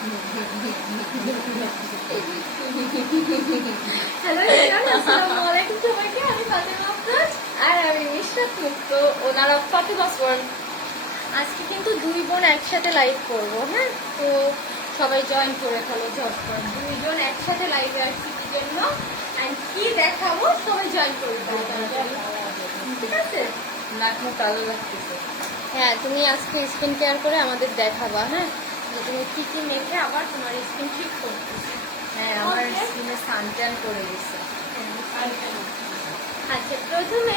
Hello আসসালামু আলাইকুম সবাইকে। আমি ফাতেমা আফরোজ আর আমি মিশরাত মুক্ত ওনারা ফাতেমা ওয়ার্ল্ড। আজকে কিন্তু দুই বোন একসাথে লাইভ করবো, হ্যাঁ? তো সবাই জয়েন করে ফেলো ঝটপট। দুইজন একসাথে লাইভে আসছি কি জন্য অ্যান্ড কি দেখাবো সবাই জয়েন করে ফেলো, ঠিক আছে? নাক মুখ কালো লাগতেছে। হ্যাঁ, তুমি আজকে স্কিন কেয়ার করে আমাদের দেখাবা, হ্যাঁ, যে তুমি কি কি মেখে আবার তোমার স্কিন ঠিক করতেছে। হ্যাঁ, আমার স্কিনে সানট্যান করে দিচ্ছে। আচ্ছা, প্রথমে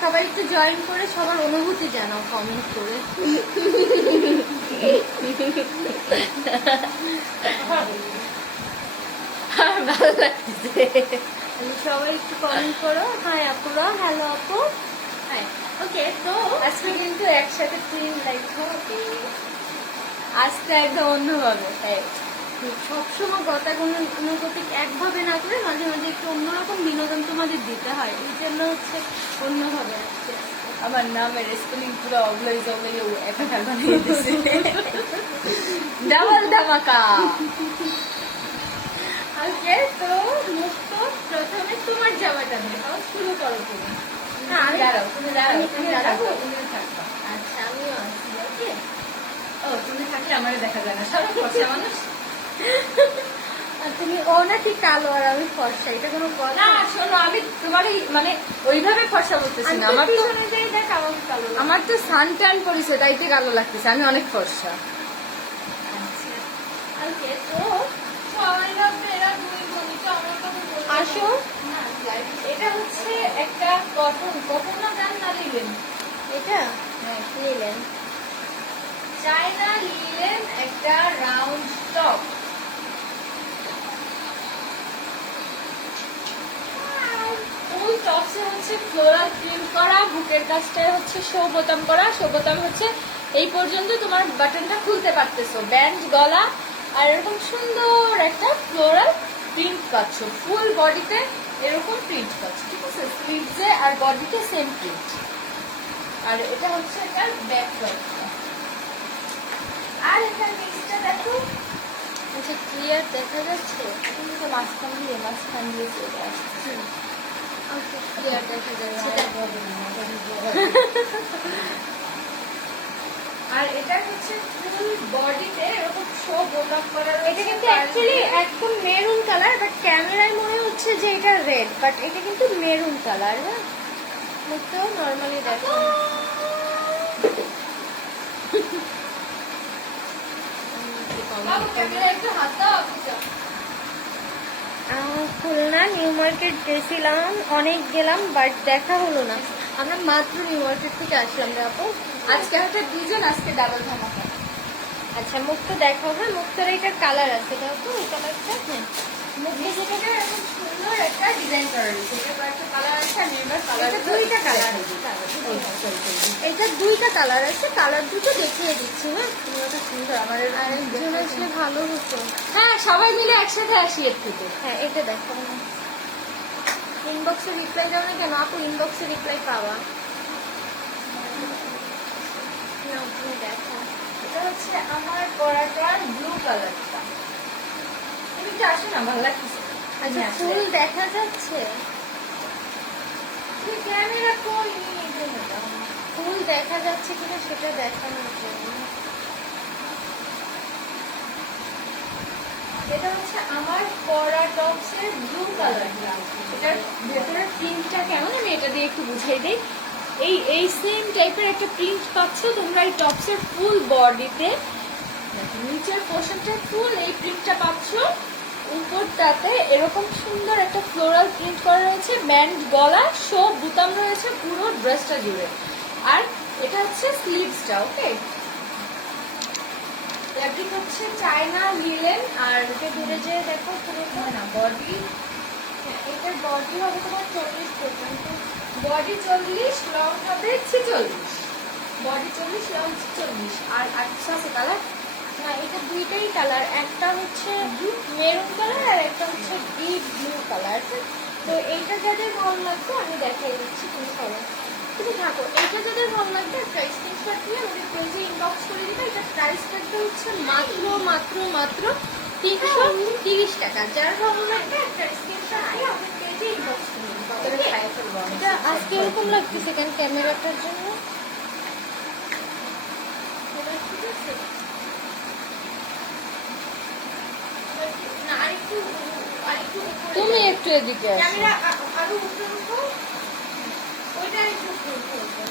সবাই একটু জয়েন করে সবার অনুভূতি জানাও কমেন্ট করে। ভালো লাগতেছে। সবাই একটু কমেন্ট করো। হাই আপুরা, হ্যালো আপু। হাই। ওকে, তো আজকে কিন্তু একসাথে 3 লাইক হবে। আজকে একদম অন্যভাবে। হ্যাঁ, সবসময় গতানুগতিক একভাবে না করে মাঝে মাঝে একটু অন্যরকম বিনোদন তোমাদের দিতে হয়, এই জন্য হচ্ছে অন্যভাবে আসছে। আমার নামের স্পেলিং পুরো অবলয় জবলয় একাকার বানিয়ে দিয়েছে। ডাবল ধামাকা। ওকে, তো মুক্ত প্রথমে তোমার জামাটা দেখাও, শুরু করো তুমি। হ্যাঁ, আমি দাঁড়াও, তুমি দাঁড়াও, তুমি দাঁড়াবো? দাঁড়াবো, তুমি থাকবা। আচ্ছা, আমিও আসছি। ওকে, ও, তুমি থাকলে আমারে দেখা যায় না, সবাই ফর্সা মানুষ। আর তুমি ও না ঠিক কালো আর আমি ফর্সা, এটা কোনো কথা? না, শোনো, আমি তোমারই মানে ওইভাবে ফর্সা বলতেছি না। আমার তো পিছনে যাই দেখ, আমাকে কালো লাগে। আমার তো সানট্যান পড়েছে, তাইতে কালো লাগতেছে। আমি অনেক ফর্সা। আচ্ছা, ওকে, তো সবাই ভাববে এরা দুই বোনই, তো আমার কথা বলবো। আসো। না, এটা হচ্ছে একটা কটন না জান না লিলেন। এটা হ্যাঁ, নিলেন। চায়না লিলেন একটা রাউন্ড টপ। ফুল টপসে হচ্ছে ফ্লোরাল প্রিন্ট করা, বুকের কাজটায় হচ্ছে শো বোতাম করা। শো বোতাম হচ্ছে এই পর্যন্ত, তোমার বাটনটা খুলতে পারতেছো। ব্যান্ড গলা আর এরকম সুন্দর একটা ফ্লোরাল প্রিন্ট পাচ্ছ। ফুল বডিতে এরকম প্রিন্ট পাচ্ছ, ঠিক আছে? স্লিভসে আর বডিতে সেম প্রিন্ট। আর এটা হচ্ছে এটার ব্যাক পার্টটা। আর এটার নিচটা দেখো, আচ্ছা, ক্লিয়ার দেখা যাচ্ছে? তুমি তো মাঝখান দিয়ে চলে আসছে। ওকে, ক্লিয়ার দেখা যাচ্ছে। আর এটা হচ্ছে ফুল বডিতে এরকম শো বোতাম করা রয়েছে। এটা কিন্তু অ্যাকচুয়ালি একদম মেরুন কালার, বাট ক্যামেরায় মনে হচ্ছে যে এটা রেড, বাট এটা কিন্তু মেরুন কালার। হ্যাঁ, মুখটাও নর্মালি দেখো। বাবু, ক্যামেরা একটু হাত দাও আপুটা। খুলনা নিউ মার্কেট গেছিলাম, অনেক গেলাম, বাট দেখা হলো না। আমরা মাত্র নিউ মার্কেট থেকে আসলাম রে আপু। আজকে হচ্ছে দুজন, আজকে ডাবল ধামাকা। আচ্ছা, মুখটা দেখো। হ্যাঁ, মুখটার এইটার কালার আছে, দাও তো এই কালারটা। হ্যাঁ, মুখে যেটাকে এরকম সুন্দর একটা ডিজাইন করা রয়েছে। এটা কয়েকটা কালার আছে, আমি এবার কালার এটা দুইটা কালার আছে। এটা দুইটা কালার আছে, কালার দুটো দেখিয়ে দিচ্ছি। হ্যাঁ, ওটা সুন্দর। আমার আরেকজন আসলে ভালো হতো। হ্যাঁ, সবাই মিলে একসাথে আসি এর থেকে। হ্যাঁ, এটা দেখো। ইনবক্সে রিপ্লাই দাও না কেন আপু? ইনবক্সে রিপ্লাই পাওয়া না, তুমি দেখো। এটা হচ্ছে আমার পরাটার ব্লু কালারটা। তুমি কি আসো না, ভালো লাগতেছে। আচ্ছা, ফুল দেখা যাচ্ছে? তুমি ক্যামেরা করিনি, এই জন্য দাও। ফুল দেখা যাচ্ছে কিনা সেটা দেখানোর জন্য। এটা হচ্ছে আমার পরা টপসের ব্লু কালারটা। এটার ভেতরের প্রিন্টটা কেমন আমি এটা দিয়ে একটু বুঝাই দিই। এই সেম টাইপের একটা প্রিন্ট পাচ্ছ তোমরা এই টপসের ফুল বডিতে। নিচের পোর্শনটা ফুল এই প্রিন্টটা পাচ্ছ। উপরটাতে এরকম সুন্দর একটা ফ্লোরাল প্রিন্ট করা রয়েছে। ব্যান্ড গলা, শো বুতাম রয়েছে পুরো ড্রেসটা জুড়ে। আর এটা হচ্ছে স্লিভসটা। ওকে, ফ্যাব্রিক হচ্ছে চায়না লিলেন। আর এটা দূরে যেয়ে দেখো পুরোটা। না, বডি, এটার বডি হবে তোমার 40 পর্যন্ত। বডি 40, লং হবে 46। Body 40, long 46। আর আচ্ছা আছে কালার। না, এটা দুইটাই কালার, একটা হচ্ছে মেরুন কালার আর একটা হচ্ছে ডিপ ব্লু কালার। তো এইটা যাদের ভালো লাগতো আমি দেখাই দিচ্ছি, তুমি করো, তুমি থাকো। এইটা যাদের ভালো লাগবে একটা স্ক্রিনশট দিয়ে আমাদের পেজে ইনবক্স করে দিবে। এটা প্রাইসটা দামটা হচ্ছে মাত্র মাত্র মাত্র 330 টাকা। যার ভালো লাগবে একটা স্ক্রিনশট দিয়ে আমাদের পেজে ইনবক্স করুন। এটা আজকে এরকম লাগতেছে কেন ক্যামেরাটার জন্য? এবার ঠিক আছে? না, আরেকটু উপরে তুমি যাও। একটু এদিকে আসো। ক্যামেরা আরো উপরে উঠাও। ওইটা একটু উপরে উঠাও।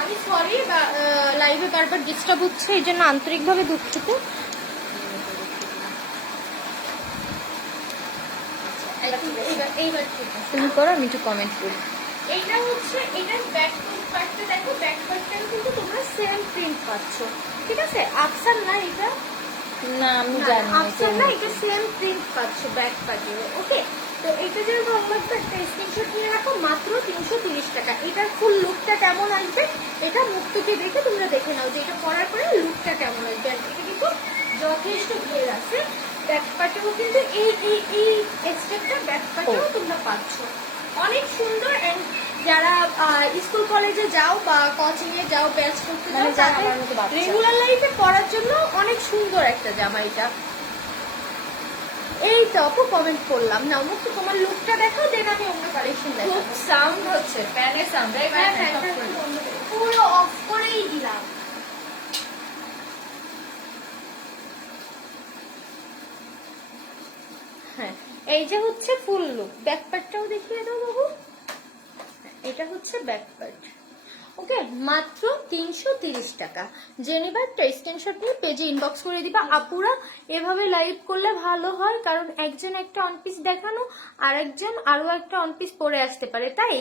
আমি সরি লাইভে বারবার ডিস্টার্ব হচ্ছে, এই জন্য আন্তরিকভাবে দুঃখিত। এইবার ঠিক আছে। তুমি করো, আমি একটু কমেন্ট করি। এইটা হচ্ছে এটার ব্যাক পার্টটা দেখো, ব্যাক পার্টটাও কিন্তু তোমরা সেম প্রিন্ট পাচ্ছ, ঠিক আছে? আফসার না এটা, না আমি জানি না, আফসার না, এটা সেম প্রিন্ট পাচ্ছ ব্যাক পার্টে। ওকে, তো এটা যদি ভালো লাগবে একটা স্ক্রিনশট নিয়ে রাখো, মাত্র 330 টাকা। এটার ফুল লুকটা কেমন আসবে এটা মুখ থেকে দেখে তোমরা দেখে নাও যে এটা পরার পরে লুকটা কেমন আসবে। আর এটা কিন্তু যথেষ্ট ঘের আছে, ব্যাক পার্টেও কিন্তু এই স্টেপটা ব্যাক পার্টেও তোমরা পাচ্ছ। অনেক সুন্দর। এন্ড যারা স্কুল কলেজে যাও বা কোচিং এ যাও, ব্যাচ করতে যাও, মানে যারা আমার মতো বাচ্চা। রেগুলার লাইফে পরার জন্য অনেক সুন্দর একটা জামা এটা। এই টপও কমেন্ট করলাম না, মুখ তো তোমার লুকটা দেখাও, দেন আমি অন্য কালেকশন খুব দেখাবো। সাউন্ড হচ্ছে, ফ্যানের সাউন্ড। হ্যাঁ, ফ্যানটা বন্ধ করে, পুরো অফ করেই দিলাম। হ্যাঁ, এই যে হচ্ছে ফুল লুক। ব্যাক পার্টটাও দেখিয়ে দাও বাবু। এটা হচ্ছে ব্যাক পার্ট। ওকে, মাত্র 330 টাকা। জেনিবা একটা স্ক্রিনশট নিয়ে পেজে ইনবক্স করে দিবা। আপুরা এভাবে লাইভ করলে ভালো হয়, কারণ একজন একটা অন পিস দেখানো, আর একজন আরো একটা অন পিস পরে আসতে পারে, তাই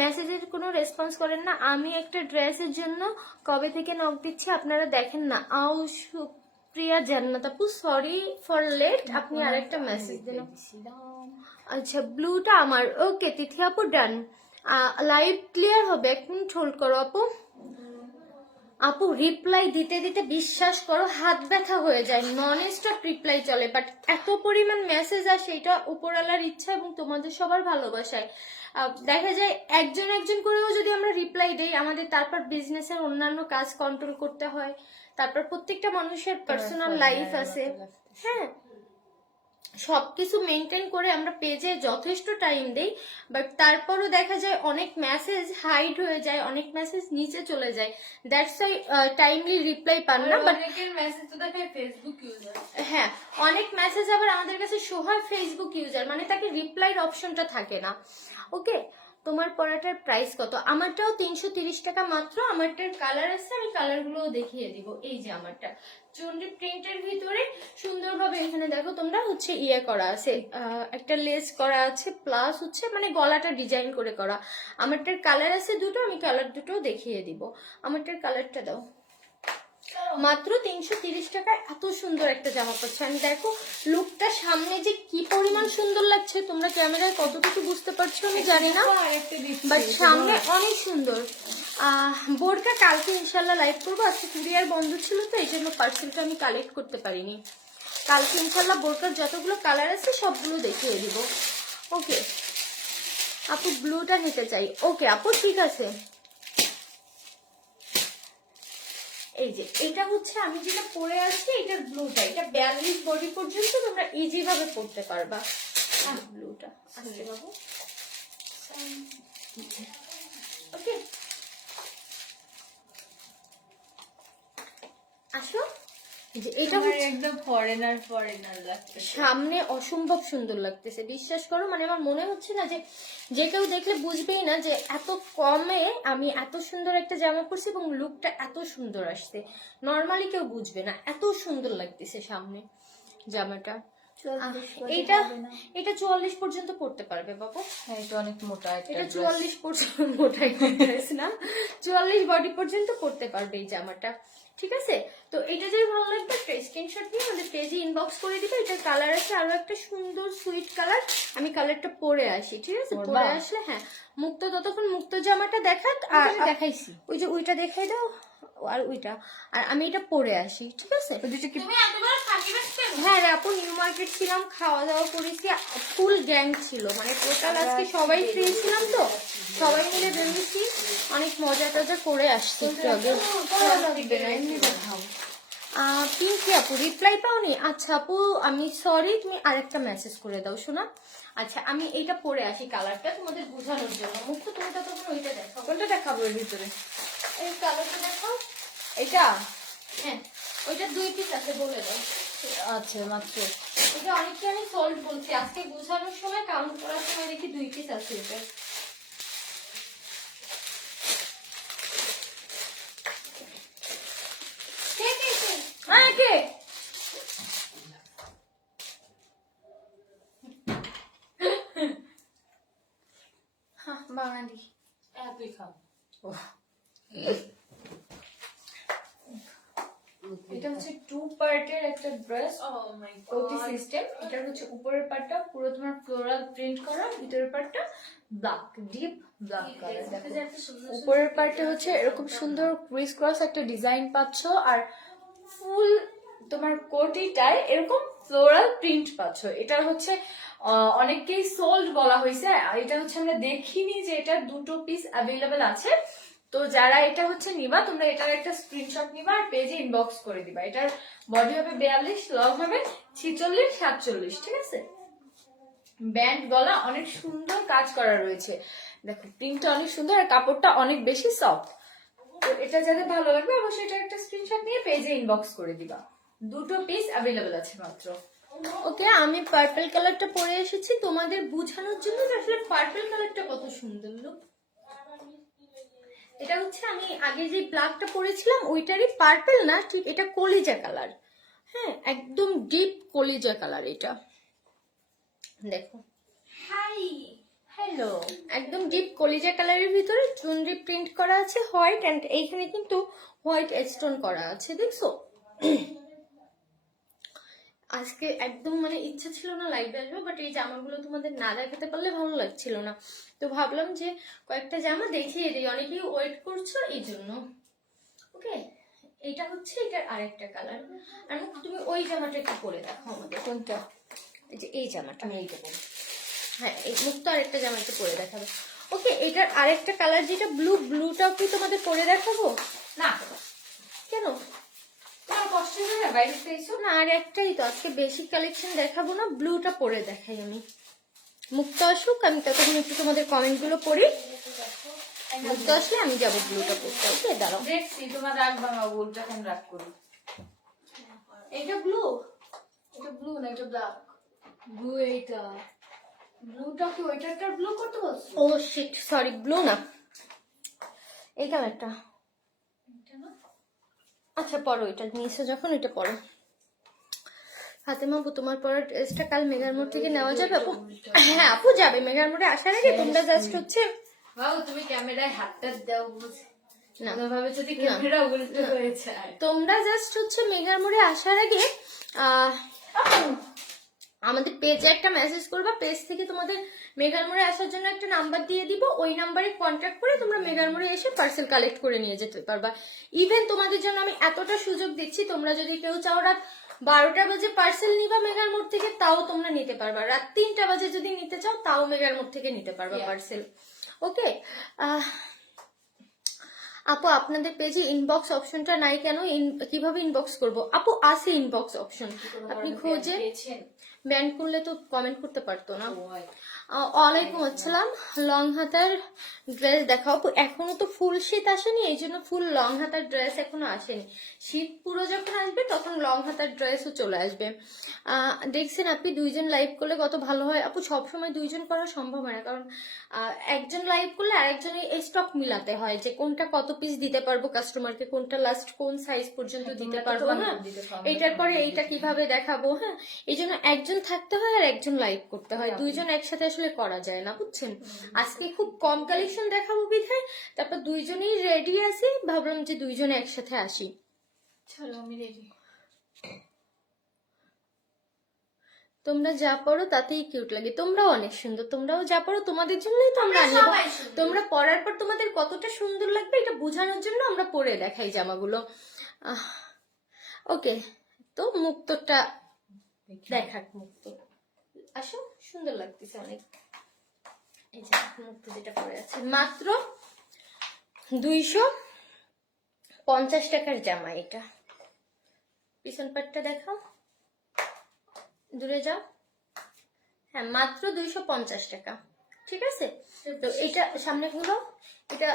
মেসেজের কোনো রেসপন্স করেন না। আমি একটা ড্রেসের জন্য কবে থেকে নক দিচ্ছি আপনারা দেখেন না। আও প্রিয়া জান্নাত আপু, সরি ফর লেট, আপনি আরেকটা মেসেজ দিন। আচ্ছা, ব্লুটা আমার। ওকে তিথি আপু, ডান। লাইভ ক্লিয়ার হবে, 1 মিনিট হোল্ড করো আপু। আপু রিপ্লাই দিতে দিতে বিশ্বাস করো হাত ব্যথা হয়ে যায়, নন স্টপ রিপ্লাই চলে, বাট এত পরিমাণ মেসেজ আসে, এটা উপরওয়ালার ইচ্ছা এবং তোমাদের সবার ভালোবাসায়। দেখা যায় একজন একজন করেও যদি আমরা রিপ্লাই দেই, আমাদের তারপর বিজনেসের অন্যান্য কাজ কন্ট্রোল করতে হয়, তারপর প্রত্যেকটা মানুষের পার্সোনাল লাইফ আছে, হ্যাঁ, সবকিছু মেনটেন করে আমরা পেজে যথেষ্ট টাইম দেই, বাট তারপরও দেখা যায় অনেক মেসেজ হাইড হয়ে যায়, অনেক মেসেজ নিচে চলে যায়, দ্যাটস ওয়াই টাইমলি রিপ্লাই পান না। বাট অনেকের মেসেজ তো দেখায় ফেসবুক ইউজার। হ্যাঁ, অনেক মেসেজ আবার আমাদের কাছে শো হয় ফেসবুক ইউজার, মানে তাকে রিপ্লাইর অপশনটা থাকে না। ওকে, তোমার পড়াটার প্রাইস কত? আমারটাও 330 টাকা মাত্র। আমারটার কালার আছে, আমি কালার গুলো দেখিয়ে দিব। এই যে আমারটা চুনরি প্রিন্টের ভিতরে সুন্দরভাবে এখানে দেখো তোমরা হচ্ছে ইয়ে করা আছে, একটা লেস করা আছে, প্লাস হচ্ছে মানে গলাটা ডিজাইন করে করা। আমারটার কালার আছে দুটো, আমি কালার দুটো দেখিয়ে দিব। আমারটার কালারটা দাও। মাত্র 330 টাকায় এত সুন্দর একটা জামা পাচ্ছে। আমি দেখো লুকটা সামনে যে কি পরিমাণ সুন্দর লাগছে, তোমরা ক্যামেরায় কতটুকু বুঝতে পারছো আমি জানি না, বাট সামনে অনেক সুন্দর। বোরকা কালকে ইনশাল্লাহ লাইভ করবো, আজকে কুরিয়ার বন্ধ ছিল তো এই জন্য পার্সেলটা আমি কালেক্ট করতে পারিনি। কালকে ইনশাল্লাহ বোরকার যতগুলো কালার আছে সবগুলো দেখিয়ে দিব। ওকে আপু, ব্লুটা নিতে চাই। ওকে আপু, ঠিক আছে। এই যে এটা হচ্ছে আমি যেটা পরে আছি, এটার ব্লুটা, এটা 42 বডি পর্যন্ত তোমরা ইজি ভাবে পড়তে পারবা। ব্লুটা আসছে বাবু। ওকে, আসো। যে এটা হচ্ছে একদম ফরেনার লাগছে। সামনে অসম্ভব সুন্দর লাগতেছে, বিশ্বাস করো। মানে আমার মনে হচ্ছে না যে কেউ দেখলে বুঝবেই না যে এত কমে আমি এত সুন্দর একটা জামা পরছি এবং লুকটা এত সুন্দর আসছে। নর্মালি কেউ বুঝবে না, এত সুন্দর লাগতেছে সামনে জামাটা। এটা 44 পর্যন্ত পড়তে পারবে বাবু। হ্যাঁ, এটা অনেক মোটা একটা এটা dress। 44 পর্যন্ত মোটাই ড্রেস না, 44 বডি পর্যন্ত পড়তে পারবে এই জামাটা, ঠিক আছে? তো এটা যদি ভালো লাগবে একটা স্ক্রিনশট নিয়ে আমাদের পেজে ইনবক্স করে দিবে। এটার কালার আছে আরো একটা সুন্দর সুইট কালার, আমি কালারটা পরে আসি, ঠিক আছে? পরে আসলে হ্যাঁ, মুক্ত ততক্ষণ মুক্ত জামাটা দেখাত, আর দেখাইছি। ওই যে ওইটা দেখাই দাও, আর ওইটা, আর আমি এটা পরে আসি, ঠিক আছে? হ্যাঁ রে আপু, নিউ মার্কেট ছিলাম, খাওয়া দাওয়া করেছি, ফুল গ্যাং ছিল, মানে টোটাল আজকে সবাই ফ্রি ছিলাম তো সবাই মিলে বেরিয়েছি, অনেক মজা টজা করে আসছি। একটু আগে লাগবে না, এমনি দেখাও। পিঙ্কি আপু রিপ্লাই পাওনি? আচ্ছা আপু আমি সরি, তুমি আরেকটা মেসেজ করে দাও শোনা। আচ্ছা আমি এইটা পরে আসি, কালারটা তোমাদের বোঝানোর জন্য। মুখ তো তুমি ততক্ষণ ওইটা দেখাও। কোনটা দেখাবো এর ভিতরে? এই কালারটা দেখাও। এটা? হ্যাঁ ওইটা 2 পিস আছে, বলে দাও। আচ্ছা মাত্র। এটা অনেকটা আমি সল্ট বলছি, আজকে বোঝানোর সময় কাউন্ট করার সময় দেখি 2 পিস আছে এটা। হ্যাঁ কে? হ্যাঁ বাঙালি। তুই খাও। এটা হচ্ছে 2 পার্টের একটা ড্রেস, কোটি সিস্টেম। এটা হচ্ছে উপরের পার্টটা পুরো তোমার ফ্লোরাল প্রিন্ট করা, ভিতরের পার্টটা ব্ল্যাক, ডিপ ব্ল্যাক কালার। দেখো উপরের পার্টে হচ্ছে এরকম সুন্দর ক্রিস ক্রস একটা ডিজাইন পাচ্ছ, আর ফুল তোমার কোটিটায় এরকম ফ্লোরাল প্রিন্ট পাচ্ছ। এটা হচ্ছে অনেককেই সোল্ড বলা হয়েছে, এটা হচ্ছে আমরা দেখিনি যে এটা 2 পিস অ্যাভেলেবেল আছে। তো যারা এটা হচ্ছে নিবা, তোমরা এটার একটা স্ক্রিনশট নিবা আর পেজে ইনবক্স করে দিবা। এটার বডি হবে 42, লং হবে 46, 47, ঠিক আছে? ব্যান্ড গলা, অনেক সুন্দর কাজ করা রয়েছে। দেখো প্রিন্টটা অনেক সুন্দর আর কাপড়টা অনেক বেশি সফট। তো এটা যাদের ভালো লাগবে অবশ্যই এটা একটা স্ক্রিনশট নিয়ে পেজে ইনবক্স করে দিবা। 2 পিস অ্যাভেলেবেল আছে মাত্র। ওকে আমি পার্পল কালারটা পরে এসেছি তোমাদের বোঝানোর জন্য যে আসলে পার্পল কালারটা কত সুন্দর। লুক, এটা হচ্ছে আমি আগে যে ব্ল্যাকটা পরেছিলাম ওইটারই পার্পল না, ঠিক এটা কলিজা কালার। হ্যাঁ একদম ডিপ কলিজা কালার এটা। দেখো হাই, হ্যালো। একদম ডিপ কলিজা কালারের ভিতরে চুনরি প্রিন্ট করা আছে হোয়াইট, এন্ড এইখানে কিন্তু হোয়াইট স্টোন করা আছে, দেখছো? আজকে একদম মানে ইচ্ছা ছিল না লাইভে আসবো, বাট এই জামাগুলো তোমাদের না দেখাতে পারলে ভালো লাগছিল না, তো ভাবলাম যে কয়েকটা জামা দেখিয়ে দিই, অনেকেই ওয়েট করছো এই জন্য। ওকে এটা হচ্ছে এটার আরেকটা কালার। আর তুমি ওই জামাটা একটু পরে দেখো আমাদের। কোনটা? এই যে এই জামাটা। আমি এইটা বলি। হ্যাঁ এই মুক্ত আরেকটা জামা একটু পরে দেখাবে। ওকে এটার আরেকটা কালার যেটা ব্লু, ব্লুটাও কি তোমাদের পরে দেখাবো? না কেন? তোমার কষ্ট হবে না, বাইরে থেকে এসো। না আর একটাই তো, আজকে বেশি কালেকশন দেখাবো না, ব্লুটা পরে দেখাই আমি। মুক্ত আসুক, আমি ততক্ষণ একটু তোমাদের কমেন্ট গুলো পড়ি। মুক্ত আসলে আমি যাবো ব্লুটা পরতে। ওকে দাঁড়াও, দেখছি তোমার রাগ ভাঙা, উল্টা কেন রাগ করি? এটা ব্লু, এটা ব্লু না, এটা ব্ল্যাক। ব্লু এইটা। ব্লুটা কি ওইটা একটা ব্লু করতে বলছো? ও শিট সরি, ব্লু না এই কালারটা। এটা না? আচ্ছা পরো, এটা নিয়েছো যখন এটা পরো। ফাতেমা আপু তোমার পরা ড্রেসটা কাল মেগার মোড় থেকে নেওয়া যাবে আপু? হ্যাঁ আপু যাবে, মেগার মোড়ে আসার আগে তোমরা জাস্ট হচ্ছে বাবু তুমি ক্যামেরায় হাতটা দাও, বুঝে না ভাবে যদি ক্যামেরা উল্টো হয়ে যায়। তোমরা জাস্ট হচ্ছে মেগার মোড়ে আসার আগে আমাদের পেজে একটা মেসেজ করবা, পেজ থেকে তোমাদের মেগার মোড়ে আসার জন্য একটা নাম্বার দিয়ে দিব, ওই নাম্বারে কন্ট্যাক্ট করে তোমরা মেগার মোড়ে এসে পার্সেল কালেক্ট করে নিয়ে যেতে পারবা। ইভেন তোমাদের জন্য আমি এতটা সুযোগ দিচ্ছি, তোমরা যদি কেউ চাও রাত 12টা বাজে পার্সেল নিবা মেগার মোড় থেকে, তাও তোমরা নিতে পারবা। রাত 3টা বাজে যদি নিতে চাও তাও মেগার মোড় থেকে নিতে পারবা পার্সেল। ওকে আপু আপনাদের পেজে ইনবক্স অপশনটা নাই কেন? কিভাবে ইনবক্স করব আপু? আছে ইনবক্স অপশন, আপনি খোঁজে ব্যান করলে তো কমেন্ট করতে পারতো না। ওয়ালাইকুম আসসালাম। লং হাতার ড্রেস দেখাও আপু। এখনো তো ফুল শীত আসেনি, এই জন্য ফুল লং হাতার ড্রেস এখনো আসেনি। শীত পুরো যখন আসবে তখন লং হাতার ড্রেসও চলে আসবে। দেখছেন আপনি দুইজন লাইভ করলে কত ভালো হয় আপু। সবসময় দুইজন করা সম্ভব হয় না, কারণ একজন লাইভ করলে আরেকজনের এই স্টক মিলাতে হয় যে কোনটা কত পিস দিতে পারবো কাস্টমারকে, কোনটা লাস্ট কোন সাইজ পর্যন্ত দিতে পারবো। হ্যাঁ এইটার পরে এইটা কিভাবে দেখাবো। হ্যাঁ এই জন্য একজন থাকতে হয় আর একজন লাইভ করতে হয়, দুইজন একসাথে আসলে করা যায় না বুঝছেন। আজকে খুব কম কালেকশন দেখাবো বিধায় তারপর দুইজনেই রেডি আছি, ভাবলাম যে দুইজনে একসাথে আসি। চলো আমি রেডি। তোমরা যা পড়ো তাতেই কিউট লাগে, তোমরাও অনেক সুন্দর, তোমরাও যা পড়ো তোমাদের জন্যই তো আমরা আনবো। তোমরা পরার পর তোমাদের কতটা সুন্দর লাগবে এটা বোঝানোর জন্য আমরা পরে দেখাই জামাগুলো। ওকে তো মুক্তটা দেখাক, মুক্ত আসো, সুন্দর লাগতেছে অনেক। এই যে মুক্ত যেটা পরে আছে মাত্র 250 টাকার জামা এটা। পিছন পাটটা দেখাও, দূরে যাও। হ্যাঁ, মাত্র 250 টাকা। ঠিক আছে, তো এটা সামনে গুলো, এটা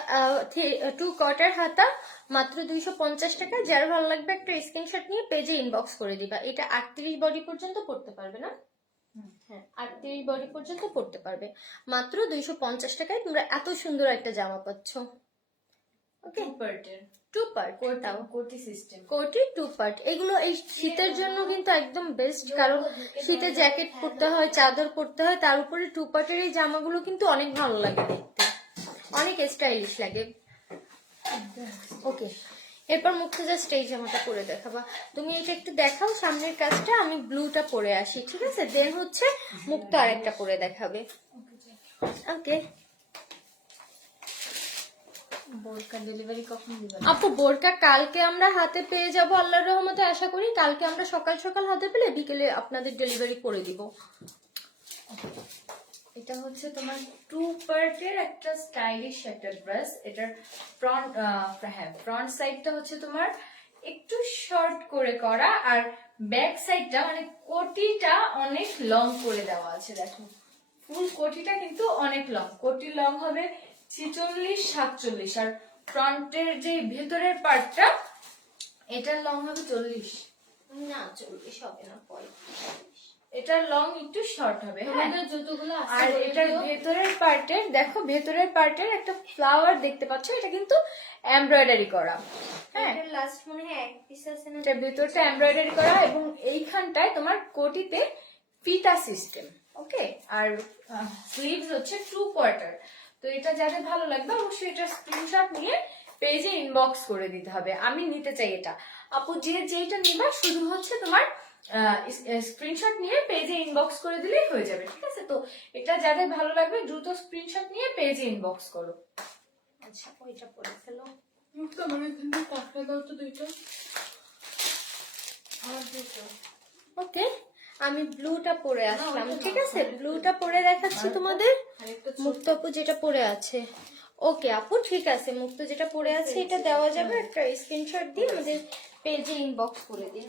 2/4 হাতা, মাত্র 250 টাকা। যার ভালো লাগবে একটা স্ক্রিনশট নিয়ে পেজে ইনবক্স করে দিবা। এটা 38 বডি পর্যন্ত পড়তে পারবে না? হ্যাঁ, 38 বডি পর্যন্ত পড়তে পারবে। মাত্র 250 টাকায় তোমরা এত সুন্দর একটা জামা পাচ্ছ। ওকে, 2 পার্ট, কোটাও কোটি সিস্টেম, কোটি 2 পার্ট। এগুলো এই শীতের জন্য কিন্তু একদম বেস্ট, কারণ শীতে জ্যাকেট পরতে হয়, চাদর পরতে হয়, তার উপরে 2 পার্টের এই জামাগুলো কিন্তু অনেক ভালো লাগে দেখতে, অনেক স্টাইলিশ লাগে। ওকে, এরপর মুক্ত জাস্ট এই জামাটা পরে দেখাবা। তুমি এটা একটু দেখাও সামনের কাজটা, আমি ব্লুটা পরে আসি। ঠিক আছে, দেন হচ্ছে মুক্ত আরেকটা পরে দেখাবে। ওকে, বোরকা ডেলিভারি কখন দিবেন? আপু বোরকা কালকে আমরা হাতে পেয়ে যাব আল্লাহর রহমতে, আশা করি। কালকে আমরা সকাল সকাল হাতে পেলে বিকেলে আপনাদের ডেলিভারি করে দিব। এটা হচ্ছে তোমার 2 পার্টের একটা স্টাইলিশ একটা ড্রেস। এটার ফ্রন্ট সাইডটা হচ্ছে তোমার একটু শর্ট করে করা, আর ব্যাক সাইডটা মানে কোটিটা অনেক লং করে দেওয়া আছে। দেখো ফুল কোটিটা কিন্তু অনেক লং, কোটি লং হবে 46-47, আর ফ্রন্টের যে ভেতরের পার্টটা এটার লং হবে 40। না 40 হবে না, 45। এটার লং একটু শর্ট হবে। হ্যাঁ, যতগুলো আর এটার ভেতরের পার্টের দেখো, ভেতরের পার্টের একটা ফ্লাওয়ার দেখতে পাচ্ছ, এটা কিন্তু এমব্রয়ডারি করা। হ্যাঁ, লাস্ট মনে হয় এক পিস আছে না, এটা ভেতরটা এমব্রয়ডারি করা, এবং এইখানটায় তোমার কোটিতে ফিতা সিস্টেম। ওকে, আর স্লিভস হচ্ছে 2/4। তো এটা যাদের ভালো লাগবে অবশ্যই এটা স্ক্রিনশট নিয়ে পেজে ইনবক্স করে দিতে হবে, আমি নিতে চাই এটা। আপু যেটা নিবা শুধু হচ্ছে তোমার স্ক্রিনশট নিয়ে পেজে ইনবক্স করে দিলেই হয়ে যাবে। ঠিক আছে, তো এটা যাদের ভালো লাগবে দ্রুত স্ক্রিনশট নিয়ে পেজে ইনবক্স করো। আচ্ছা ওইটা পরে ফেলো। ওকে, আমি ব্লুটা পরে আসলাম। ঠিক আছে, ব্লুটা পরে দেখাচ্ছি তোমাদের। মুক্ত আপু যেটা পরে আছে, ওকে আপু ঠিক আছে, মুক্ত যেটা পরে আছে এটা দেওয়া যাবে। একটা স্ক্রিনশট দিয়ে আমাদের পেজে ইনবক্স করে দিন।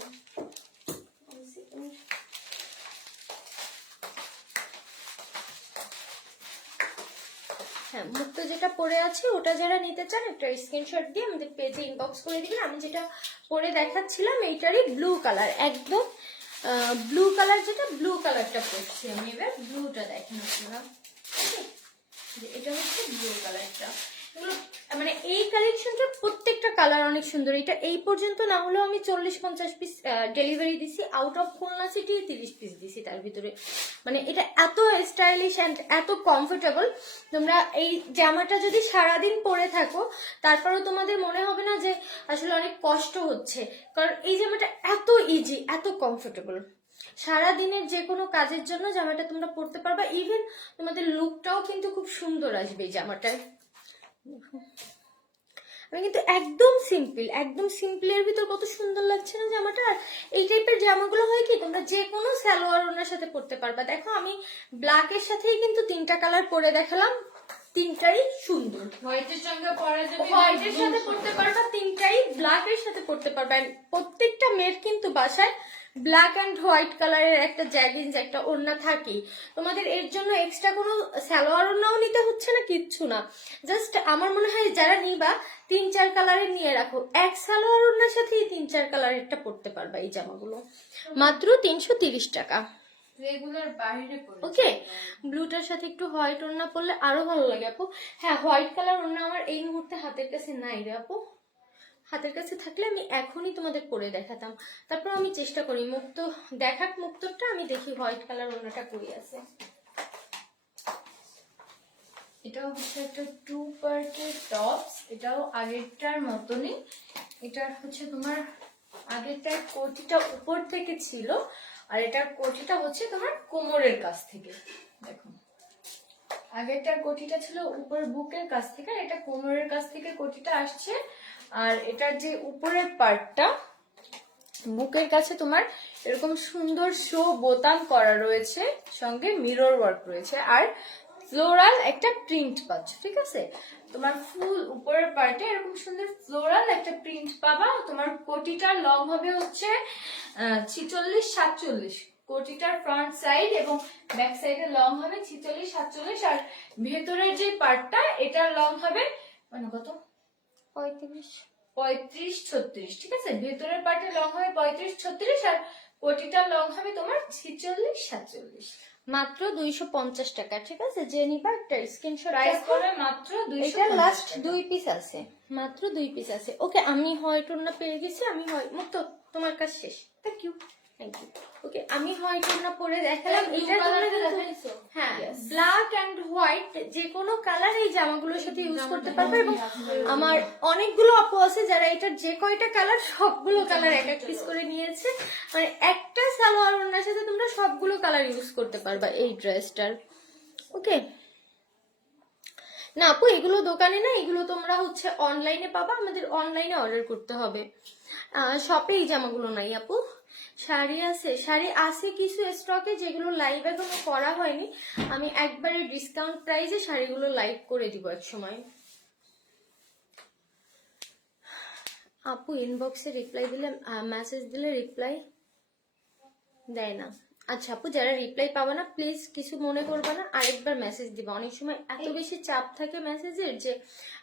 হ্যাঁ, মুক্ত যেটা পরে আছে ওটা যারা নিতে চান একটা স্ক্রিনশট দিয়ে আমাদের পেজে ইনবক্স করে দিবেন। আমি যেটা পরে দেখাচ্ছিলাম এইটারই ব্লু কালার, একদম ব্লু কালার, যেটা ব্লু কালারটা পরছি আমি। এবার ব্লুটা দেখেন আপনারা, এটা হচ্ছে ব্লু কালারটা। এগুলো মানে এই কালেকশনটা প্রত্যেকটা কালার অনেক সুন্দর। এটা এই পর্যন্ত না হলেও আমি 40-50 পিস ডেলিভারি দিছি, out of Khulna city 30 piece দিছি তার ভিতরে। মানে এটা এত স্টাইলিশ অ্যান্ড এত কমফোর্টেবল, তোমরা এই জামাটা যদি সারাদিন পরে থাকো তারপরেও তোমাদের মনে হবে না যে আসলে অনেক কষ্ট হচ্ছে, কারণ এই জামাটা এত ইজি, এত কমফোর্টেবল। সারাদিনের যে কোনো কাজের জন্য জামাটা তোমরা পরতে পারবা। ইভেন তোমাদের লুকটাও কিন্তু খুব সুন্দর আসবে এই জামাটায়। আমি কিন্তু একদম সিম্পল, একদম সিম্পলের ভিতর কত সুন্দর লাগছে না জামাটা। আর এই টাইপের জামাগুলো হয় কি তোমরা যে কোনো সালোয়ার ওনার সাথে পরতে পারবা। দেখো আমি ব্ল্যাকের সাথেই কিন্তু 3টা কালার পরে দেখালাম, 3টাই সুন্দর। হোয়াইটের সঙ্গে পরা যাবে, হোয়াইটের সাথে পরতে পারবা, 3টাই ব্ল্যাকের সাথে পরতে পারবা। প্রত্যেকটা মেয়ের কিন্তু বাসায় ব্ল্যাক অ্যান্ড হোয়াইট কালারের একটা জ্যাগিন্স, একটা ওড়না থাকেই। তোমাদের এর জন্য এক্সট্রা কোনো সালোয়ার ওড়নাও নিতে হচ্ছে না, কিচ্ছু না। জাস্ট আমার মনে হয় যারা নিবা 3-4 কালারের নিয়ে রাখো, এক সালোয়ার ওড়নার সাথেই 3-4 কালারেরটা পরতে পারবা এই জামাগুলো। মাত্র 330 টাকা। রেগুলার বাইরে পরে। ওকে, ব্লুটার সাথে একটু হোয়াইট ওড়না পরলে আরো ভালো লাগে আপু। হ্যাঁ, হোয়াইট কালার ওড়না আমার এই মুহূর্তে হাতের কাছে নাই রে আপু, হাতের কাছে থাকলে আমি এখনই তোমাদের পরে দেখাতাম। তারপর আমি চেষ্টা করি মুক্ত দেখাক, মুক্তটা আমি দেখি হোয়াইট কালার ওড়নাটা কই আছে। এটাও হচ্ছে একটা 2 পার্টের টপস, এটাও আগেরটার মতনই। এটার হচ্ছে তোমার আগেরটার কোটিটা উপর থেকে ছিল, আর এটার কোটিটা হচ্ছে তোমার কোমরের কাছ থেকে। দেখো আগেরটার কোটিটা ছিল উপর বুকের কাছ থেকে, আর এটা কোমরের কাছ থেকে কোটিটা আসছে। আর এটার যে উপরের পার্টটা বুকের কাছে তোমার এরকম সুন্দর শো বোতাম করা রয়েছে, সঙ্গে মিরর ওয়ার্ক রয়েছে। আর ফ্লোরাল একটা প্রিন্ট পাচ্ছ, ঠিক আছে? তোমার ফুল উপরের পার্টে এরকম সুন্দর ফ্লোরাল একটা প্রিন্ট পাবা। তোমার কোটিটার লং হবে হচ্ছে 46-47, কোটিটার ফ্রন্ট সাইড এবং ব্যাক সাইডের লং হবে 46-47, আর ভেতরের যে পার্টটা এটার লং হবে মানে কত, 35-36, ঠিক আছে? ভেতরের পার্টের লং হবে 35-36 আর কোটিটার লং হবে তোমার 46-47, মাত্র 250 টাকা, ঠিক আছে? যে নিবা একটা স্ক্রিনশট প্রাইস করে মাত্র এটা 250 লাস্ট টাকা। 2 পিস আছে, মাত্র 2 পিস আছে। ওকে, আমি হোয়াইট ওড়না পেয়ে গেছি, আমি হয় মুক্ত, তোমার কাজ শেষ। Thank you. ওকে, আমি হোয়াইট ওড়না পরে দেখালাম। এটা তোমরা কিন্তু হ্যাঁ ব্ল্যাক এন্ড হোয়াইট যে কোনো কালার এই জামাগুলোর সাথে ইউজ করতে পারবে। এবং আমার অনেকগুলো আপু আছে যারা এটার যে কয়টা কালার সবগুলো কালার এক এক পিস করে নিয়েছে, মানে একটা সালোয়ার ওড়নার সাথে তোমরা সবগুলো কালার ইউজ করতে পারবা এই ড্রেসটার। ওকে না আপু, এগুলো দোকানে না, এগুলো তোমরা হচ্ছে অনলাইনে পাবা, আমাদের অনলাইনে অর্ডার করতে হবে। শপে এই জামাগুলো নাই আপু। শাড়ি আছে, শাড়ি আছে কিছু স্টকে, যেগুলো লাইভ এখনো করা হয়নি। আমি একবারে ডিসকাউন্ট প্রাইসে শাড়িগুলো লাইভ করে দিব এক সময়। আপু ইনবক্সে রিপ্লাই দিলে, মেসেজ দিলে রিপ্লাই দেয় না। আচ্ছা আপু, যারা রিপ্লাই পাবে না প্লিজ কিছু মনে করবে না, আরেকবার মেসেজ দিবা। অনেক সময় এত বেশি চাপ থাকে মেসেজের যে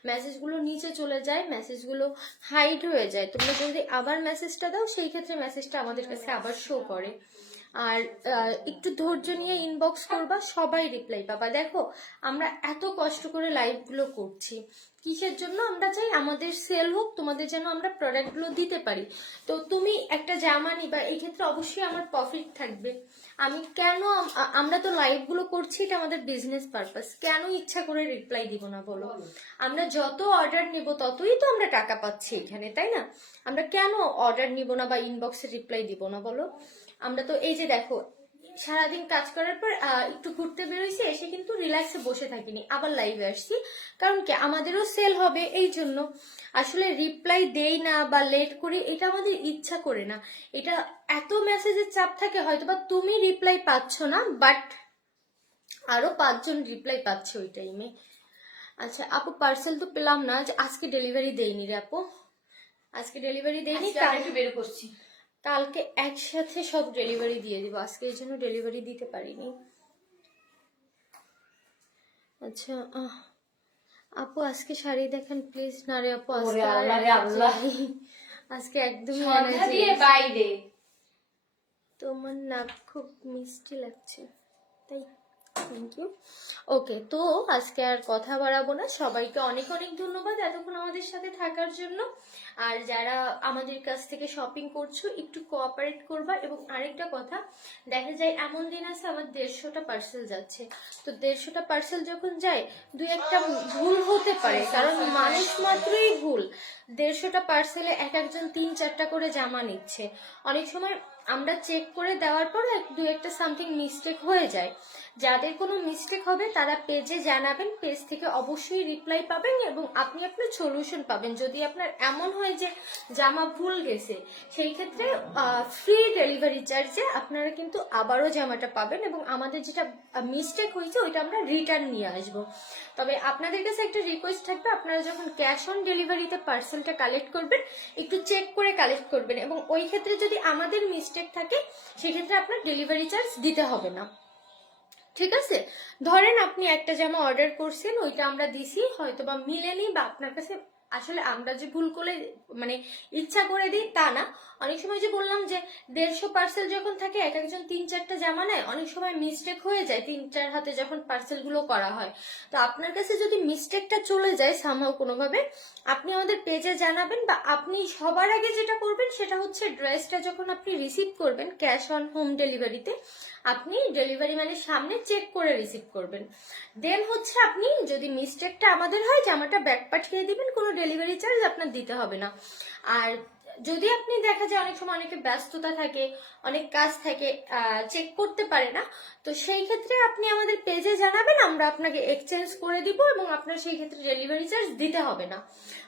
মেসেজগুলো নিচে চলে যায়, মেসেজগুলো হাইড হয়ে যায়। তোমরা যদি আবার মেসেজটা দাও সেই ক্ষেত্রে মেসেজটা আমাদের কাছে আবার শো করে। আর একটু ধৈর্য নিয়ে ইনবক্স করবা, সবাই রিপ্লাই পাবা। দেখো আমরা এত কষ্ট করে লাইভ গুলো করছি কিসের জন্য? আমরা চাই আমাদের সেল হোক, তোমাদের যেন আমরা প্রোডাক্ট গুলো দিতে পারি। তো তুমি একটা জামা নিবা, এই ক্ষেত্রে অবশ্যই আমার প্রফিট থাকবে। আমি কেন, আমরা তো লাইভ গুলো করছি, এটা আমাদের বিজনেস পারপাস, কেন ইচ্ছা করে রিপ্লাই দিব না বলো? আমরা যত অর্ডার নিব ততই তো আমরা টাকা পাচ্ছি এখানে, তাই না? আমরা কেন অর্ডার নিব না বা ইনবক্সে রিপ্লাই দিব না বলো? আমরা তো এই যে দেখো সারাদিন কাজ করার পর একটু ঘুরতে বেরোইছি, এসে কিন্তু রিল্যাক্সে বসে থাকিনি, আবার লাইভে আসছি। কারণ কি, আমাদেরও সেল হবে এই জন্য। আসলে রিপ্লাই দেই না বা লেট করি, এটা আমাদের ইচ্ছা করে না। এটা এত মেসেজের চাপ থাকে, হয়তো বা তুমি রিপ্লাই পাচ্ছ না, বাট আরো 5 জন রিপ্লাই পাচ্ছে ওই টাইমে। আচ্ছা আপু, পার্সেল তো পেলাম না, আজকে ডেলিভারি দেইনি রে আপু, আজকে ডেলিভারি দেইনি, একটু বের করছি। কালকে একসাথে সব ডেলিভারি দিয়ে দিব, আজকে এই জন্য ডেলিভারি দিতে পারিনি। আচ্ছা আপু আজকে শাড়ি দেখেন প্লিজ। না রে আপু, আজকে আজকে একদমই সন্ধ্যা দিয়ে বাইরে। তোমার নাক খুব মিষ্টি লাগছে, তাই থ্যাংক ইউ। ওকে, তো আজকে আর কথা বাড়াবো না, সবাইকে অনেক অনেক ধন্যবাদ এতক্ষণ আমাদের সাথে থাকার জন্য। আর যারা আমাদের কাছ থেকে শপিং করছো একটু কোঅপারেট করবা। এবং আরেকটা কথা, দেখা যায় এমন দিন আছে আমার 150টা পার্সেল যাচ্ছে, তো 150টা পার্সেল যখন যায় দুই একটা ভুল হতে পারে, কারণ মানুষ মাত্রই ভুল। 150টা পার্সেলে এক একজন 3-4টা করে জামা নিচ্ছে, অনেক সময় আমরা চেক করে দেওয়ার পর দু একটা সামথিং মিস্টেক হয়ে যায়। যাদের কোনো মিস্টেক হবে তারা পেজে জানাবেন, পেজ থেকে অবশ্যই রিপ্লাই পাবেন এবং আপনি আপনার সলিউশন পাবেন। যদি আপনার এমন হয় যে জামা ভুল গেছে, সেই ক্ষেত্রে ফ্রি ডেলিভারি চার্জে আপনারা কিন্তু আবারও জামাটা পাবেন এবং আমাদের যেটা মিস্টেক হয়েছে ওইটা আমরা রিটার্ন নিয়ে আসবো। তবে আপনাদের কাছে একটা রিকোয়েস্ট থাকবে, আপনারা যখন ক্যাশ অন ডেলিভারিতে পার্সেলটা কালেক্ট করবেন একটু চেক করে কালেক্ট করবেন, এবং ওই ক্ষেত্রে যদি আমাদের মিস্টেক থাকে সেক্ষেত্রে আপনার ডেলিভারি চার্জ দিতে হবে না, ঠিক আছে? ধরেন আপনি একটা জামা অর্ডার করছেন, ওইটা আমরা দিছি, হয়তো বা মিলেনি বা আপনার কাছে, আসলে আমরা যে ভুল করে মানে ইচ্ছা করে দিই তা না। অনেক সময় যে বললাম যে 150 পার্সেল যখন থাকে এক একজন 3-4টা জামা নেয়, অনেক সময় মিস্টেক হয়ে যায় 3-4 হাতে যখন পার্সেল গুলো করা হয়। তো আপনার কাছে যদি মিস্টেকটা চলে যায় সামহাও কোনোভাবে, আপনি আমাদের পেজে জানাবেন, বা আপনি সবার আগে যেটা করবেন সেটা হচ্ছে ড্রেসটা যখন আপনি রিসিভ করবেন ক্যাশ অন হোম ডেলিভারিতে, আপনি ডেলিভারি ম্যানের সামনে চেক করে রিসিভ করবেন। দেন হচ্ছে আপনি যদি মিস্টেকটা আমাদের হয় জামাটা ব্যাক পাঠিয়ে দিবেন, কোনো ডেলিভারি চার্জ আপনার দিতে হবে না। আর যদি আপনি দেখা যায় অনেক সময় অনেকে ব্যস্ততা থাকে, অনেক কাজ থাকে, চেক করতে পারে না, তো সেই ক্ষেত্রে আপনি আমাদের পেজে জানাবেন, আমরা আপনাকে এক্সচেঞ্জ করে দিব এবং আপনার সেই ক্ষেত্রে ডেলিভারি চার্জ দিতে হবে না।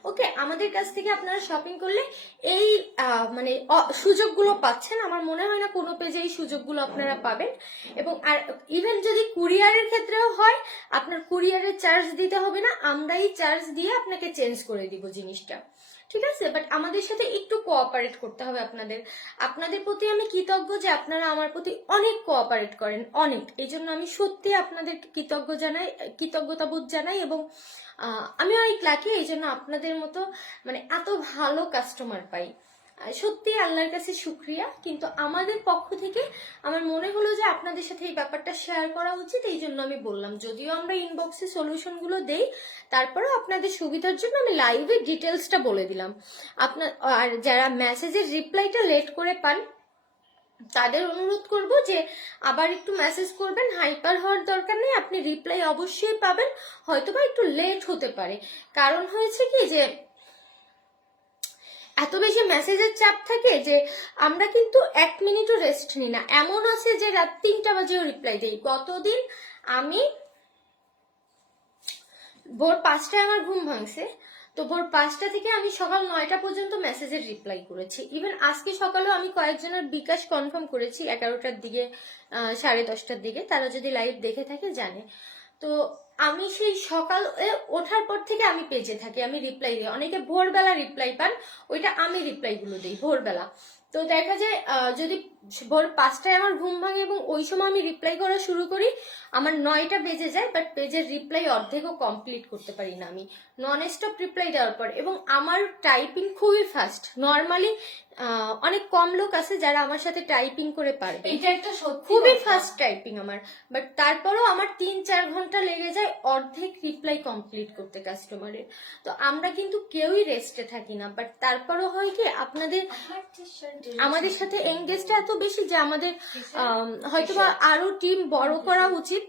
ওকে, আমাদের কাছ থেকে আপনারা শপিং করলে এই মানে সুযোগগুলো পাচ্ছেন। আমার মনে হয় না কোনো পেজে এই সুযোগগুলো আপনারা পাবেন। এবং আর ইভেন যদি কুরিয়ারের ক্ষেত্রেও হয়, আপনার কুরিয়ারের চার্জ দিতে হবে না, আমরাই চার্জ দিয়ে আপনাকে চেঞ্জ করে দিব জিনিসটা, ঠিক আছে? বাট আমাদের সাথে একটু কোঅপারেট করতে হবে আপনাদের। আপনাদের প্রতি আমি কৃতজ্ঞ যে আপনারা আমার প্রতি অনেক কোঅপারেট করেন, অনেক। এই জন্য আমি সত্যি আপনাদের কৃতজ্ঞতা বোধ জানাই এবং আমি অনেক লাকি এই জন্য আপনাদের মতো মানে এত ভালো কাস্টমার পাই। সত্যি আল্লাহর কাছে শুক্রিয়া। কিন্তু আমাদের পক্ষ থেকে আমার মনে হলো যে আপনাদের সাথে এই ব্যাপারটা শেয়ার করা উচিত, এই জন্য আমি বললাম। যদিও আমরা ইনবক্সে সলিউশন গুলো দেই, তারপরেও আপনাদের সুবিধার জন্য আমি লাইভে ডিটেলসটা বলে দিলাম। আপনার আর যারা মেসেজের রিপ্লাইটা লেট করে পান, তাদের অনুরোধ করব যে আবার একটু মেসেজ করবেন, হাইপার হওয়ার দরকার নেই, আপনি রিপ্লাই অবশ্যই পাবেন, হয়তোবা একটু লেট হতে পারে। কারণ হয়েছে কি যে এত বেশি মেসেজের চাপ থাকে যে আমরা কিন্তু 1 মিনিটও রেস্ট নিই না। এমন আছে যে রাত 3টা বাজেও রিপ্লাই দেই। গতদিন আমি ভোর 5টায় আমার ঘুম ভাঙছে, তো ভোর 5টা থেকে আমি সকাল 9টা পর্যন্ত মেসেজের রিপ্লাই করেছি। ইভেন আজকে সকালেও আমি কয়েকজনের বিকাশ কনফার্ম করেছি 11টার দিকে, 10:30টার দিকে, তারা যদি লাইভ দেখে থাকে জানে। তো আমি সেই সকালে ওঠার পর থেকে আমি পেজে থাকি, আমি রিপ্লাই দিই। অনেকে ভোরবেলা রিপ্লাই পান, ওইটা আমি রিপ্লাই গুলো দিই ভোরবেলা। তো দেখা যায় যদি ভোর 5টায় আমার ঘুম ভাঙে এবং ওই সময় আমি রিপ্লাই করা শুরু করি, আমার 9টা বেজে যায়, বাট পেজের রিপ্লাই অর্ধেকও কমপ্লিট করতে পারি না আমি নন স্টপ রিপ্লাই দেওয়ার পর। এবং আমার টাইপিং খুবই ফাস্ট। নর্মালি অনেক কম লোক আছে যারা আমার সাথে টাইপিং করে পারবে, এটা একটা সত্যি খুবই কথা। ফাস্ট টাইপিং আমার। বাট তারপরও আমার 3-4 ঘন্টা লেগে যায় অর্ধেক রিপ্লাই কমপ্লিট করতে কাস্টমারের। তো আমরা কিন্তু কেউই রেস্টে থাকি না, বাট তারপরও হয় কি আপনাদের আমাদের সাথে এঙ্গেজটা এত বেশি যে আমাদের হয়তোবা আরো টিম বড় করা উচিত।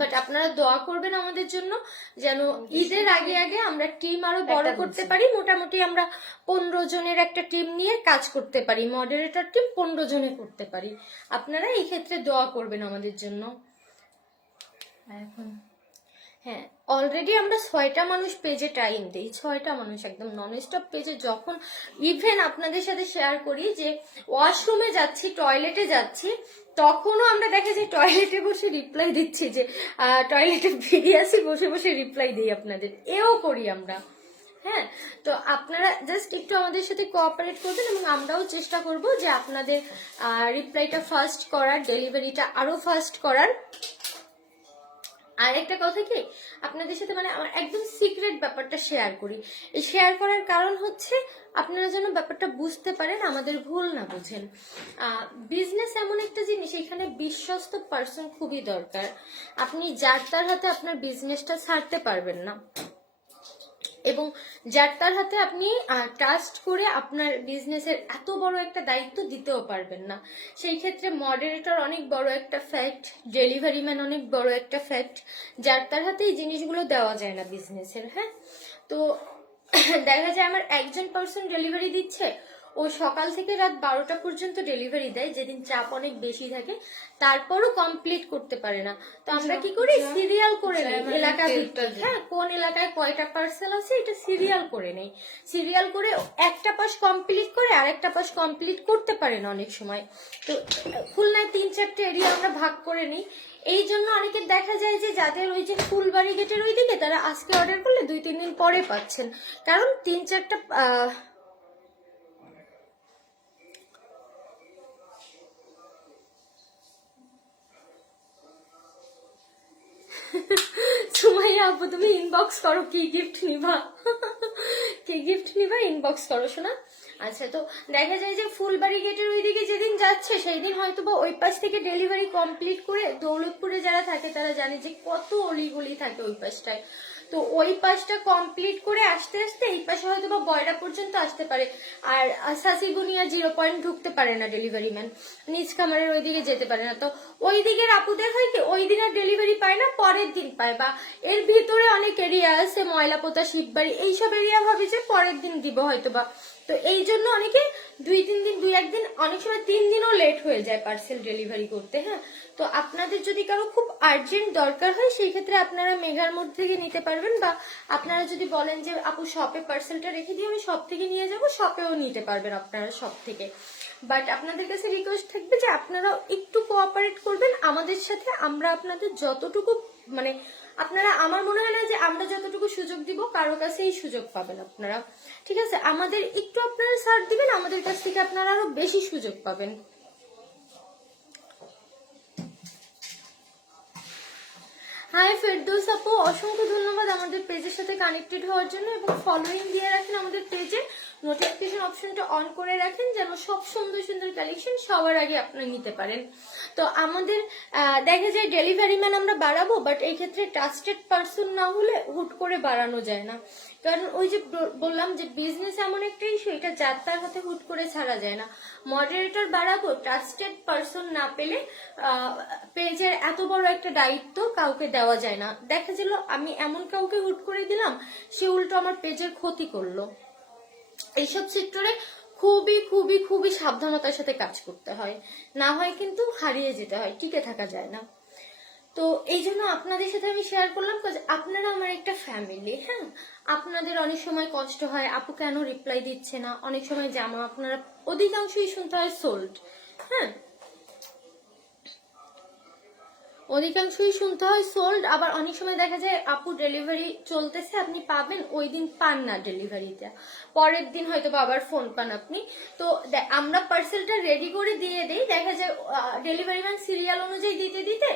বাট আপনারা দোয়া করবেন আমাদের জন্য যেন ঈদের আগে আগে আমরা টিম আরো বড় করতে পারি। মোটামুটি আমরা 15 জনের একটা টিম নিয়ে কাজ করতে পারি, মডারেটর টিম 15 জনে করতে পারি। আপনারা এই ক্ষেত্রে দোয়া করবেন আমাদের জন্য। এখন হ্যাঁ, অলরেডি আমরা 6টা মানুষ পেজে টাইম দিই, 6টা মানুষ একদম নন স্টপ পেজে। যখন ইভেন আপনাদের সাথে শেয়ার করি যে ওয়াশরুমে যাচ্ছি, টয়লেটে যাচ্ছি, তখনও আমরা দেখা যায় টয়লেটে বসে রিপ্লাই দিচ্ছি, যে টয়লেটে বেরিয়ে আসি, বসে বসে রিপ্লাই দিই আপনাদের, এও করি আমরা। হ্যাঁ, তো আপনারা জাস্ট একটু আমাদের সাথে কোঅপারেট করবেন এবং আমরাও চেষ্টা করব যে আপনাদের রিপ্লাইটা ফাস্ট করার, ডেলিভারিটা আরো ফাস্ট করার। আর একটা কথা কি, আপনাদের সাথে মানে আমার একদম সিক্রেট ব্যাপারটা শেয়ার করি। এই শেয়ার করার কারণ হচ্ছে আপনারা যেন ব্যাপারটা বুঝতে পারেন, আমাদের ভুল না বুঝেন। বিজনেস এমন একটা জিনিস, এখানে বিশ্বস্ত পার্সন খুবই দরকার। আপনি যার তার হাতে আপনার বিজনেসটা ছাড়তে পারবেন না, এবং যার তার হাতে আপনি ট্রাস্ট করে আপনার বিজনেসের এত বড় একটা দায়িত্ব দিতেও পারবেন না। সেই ক্ষেত্রে মডারেটর অনেক বড় একটা ফ্যাক্ট, ডেলিভারি ম্যান অনেক বড় একটা ফ্যাক্ট। যার তার হাতে এই জিনিসগুলো দেওয়া যায় না বিজনেসের। হ্যাঁ, তো দেখা যায় আমার একজন পার্সন ডেলিভারি দিচ্ছে, ও সকাল থেকে রাত 12টা পর্যন্ত ডেলিভারি দেয়, যেদিন চাপ অনেক বেশি থাকে, তারপরও কমপ্লিট করতে পারে না। তো আমরা কি করি, সিরিয়াল করে নেই এলাকা ভিত্তিক। হ্যাঁ, কোন এলাকায় কয়টা পার্সেল আছে এটা সিরিয়াল করে নেই। সিরিয়াল করে একটা পাশ কমপ্লিট করে আরেকটা পাশ কমপ্লিট করতে পারে না অনেক সময়। তো খুলনায় 3-4টে এরিয়া আমরা ভাগ করে নিই। এই জন্য অনেকে দেখা যায় যে যাদের ওই যে ফুলবাড়ি গেটের ওই দিকে, তারা আজকে অর্ডার করলে 2-3 দিন পরে পাচ্ছেন, কারণ 3-4টা সুমাইয়া আপু তুমি ইনবক্স করো, কি গিফট নিবা কি গিফট নিবা ইনবক্স করো শোনা। আচ্ছা, তো দেখা যায় যে ফুলবাড়ি গেটের ওইদিকে যেদিন যাচ্ছে সেই দিন হয়তো বা ওই পাশ থেকে ডেলিভারি কমপ্লিট করে, দৌলতপুরে যারা থাকে তারা জানে যে কত অলিগলি থাকে ওই পাশটায়। তো ওই পাশটা কমপ্লিট করে আসতে আসতে এই পাশে হয়তো বা বয়রা পর্যন্ত আসতে পারে। আর সাসিগুনিয়া 0 পয়েন্ট ঢুকতে পারে না ডেলিভারি ম্যান, নিজ খামারের ওইদিকে যেতে পারে না। তো ওই দিকের আপুদের হয় কি, ওই দিন আর ডেলিভারি পায় না, পরের দিন পায়। বা এর ভিতরে অনেক এরিয়া আছে, ময়লাপোতা, শিববাড়ি, এইসব এরিয়া ভাবি যে পরের দিন দিব হয়তো বা। তো তো এই জন্য অনেকে 2-3 দিন 2-1 দিন অনেক সময় 3 দিনও লেট হয়ে যায় পার্সেল ডেলিভারি করতে। হ্যাঁ, তো আপনাদের যদি কারো খুব আর্জেন্ট দরকার হয় সেই ক্ষেত্রে আপনারা মেঘার মধ্যে থেকে নিতে পারবেন, বা আপনারা যদি বলেন যে আপু শপে পার্সেলটা রেখে দিয়ে আমি শপ থেকে নিয়ে যাব, শপেও নিতে পারবেন আপনারা শপ থেকে। বাট আপনাদের কাছে রিকোয়েস্ট থাকবে যে আপনারা একটু কোঅপারেট করবেন আমাদের সাথে। আমরা আপনাদের যতটুকু মানে আপনারা, আমার মনে হয় না যে আমরা যতটুকু সুযোগ দিব কারো কাছে এই সুযোগ পাবেন আপনারা, ঠিক আছে? আমাদের একটু আপনারা ছাড় দিবেন, আমাদের কাছ থেকে আপনারা আরো বেশি সুযোগ পাবেন। হাই ফেরদৌস আপু, অসংখ্য ধন্যবাদ আমাদের পেজের সাথে কানেক্টেড হওয়ার জন্য, এবং ফলোইং দিয়ে রাখেন আমাদের পেজে, নোটিফিকেশন অপশনটা অন করে রাখেন যেন সব সুন্দর সুন্দর কালেকশন সবার আগে আপনি নিতে পারেন। তো আমাদের দেখা যায় ডেলিভারি ম্যান আমরা বাড়াবো, বাট এই ক্ষেত্রে ট্রাস্টেড পারসন না হলে হুট করে বাড়ানো যায় না। কারণ ওই যে বললাম যে বিজনেস এমন একটা ইস্যু, এটা যার তার হাতে হুট করে ছাড়া যায় না। মডারেটর বাড়াবো, ট্রাস্টেড পারসন না পেলে পেজের এত বড় একটা দায়িত্ব কাউকে দেওয়া যায় না। দেখা গেল আমি এমন কাউকে হুট করে দিলাম, সে উল্টো আমার পেজের ক্ষতি করলো। এইসব সেক্টরে খুবই খুবই খুবই সাবধানতার সাথে কাজ করতে হয়, না হয় কিন্তু হারিয়ে যেতে হয়, টিকে থাকা যায় না। তো এই জন্য আপনাদের সাথে আমি শেয়ার করলাম, আপনারা আমার একটা ফ্যামিলি। হ্যাঁ, আপনাদের অনেক সময় কষ্ট হয় আপু কেন রিপ্লাই দিচ্ছে না, অনেক সময় জামা আপনারা অধিকাংশই শুনতে হয় সোল্ড। হ্যাঁ, অধিকাংশই শুনতে হয় সোল্ড। আবার অনেক সময় দেখা যায় আপু ডেলিভারি চলতেছে, আপনি পাবেন, ওই দিন পান না ডেলিভারিটা, পরের দিন হয়তো আবার ফোন পান আপনি। তো আমরা পার্সেলটা রেডি করে দিয়ে দেই, দেখা যায় ডেলিভারি ম্যান সিরিয়াল অনুযায়ী দিতে দিতে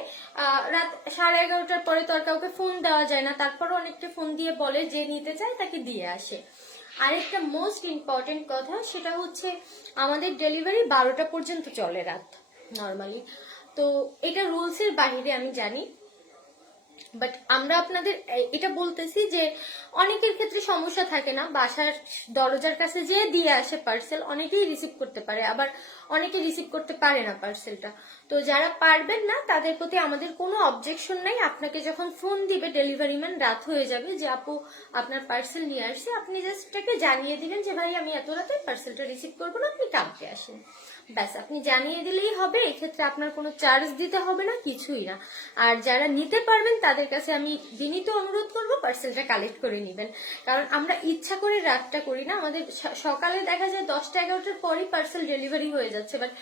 রাত 11:30টার পরে তো আর কাউকে ফোন দেওয়া যায় না, তারপরও অনেকটা ফোন দিয়ে বলে যে নিতে চায় তাকে দিয়ে আসে। আরেকটা মোস্ট ইম্পর্টেন্ট কথা, সেটা হচ্ছে আমাদের ডেলিভারি 12টা পর্যন্ত চলে রাত নর্মালি। তো এটা রুলসের বাহিরে আমি জানি, বাট আমরা আপনাদের এটা বলতেছি যে অনেকের ক্ষেত্রে সমস্যা থাকে না, বাসার দরজার কাছে যেয়ে দিয়ে আসে পার্সেল, অনেকেই রিসিভ করতে পারে, আবার অনেকে রিসিভ করতে পারে না পার্সেলটা। তো যারা পারবেন না তাদের প্রতি আমাদের কোনো অবজেকশন নাই। আপনাকে যখন ফোন দিবে ডেলিভারি ম্যান, রাত হয়ে যাবে যে আপু আপনার পার্সেল নিয়ে আসছে, আপনি জাস্ট তাকে জানিয়ে দিবেন যে ভাই আমি এত রাতে পার্সেলটা রিসিভ করবো না, আপনি কালকে আসেন, ব্যাস আপনি জানিয়ে দিলেই হবে। এক্ষেত্রে আপনার কোনো চার্জ দিতে হবে না, কিছুই না। আর যারা নিতে পারবেন তাদের কাছে আমি বিনীত অনুরোধ করব পার্সেলটা কালেক্ট করে নেবেন, কারণ আমরা ইচ্ছা করে রাতটা করি না। আমাদের সকালে দেখা যায় 10টা-11টার পরেই পার্সেল ডেলিভারি হয়ে যাচ্ছে, বাট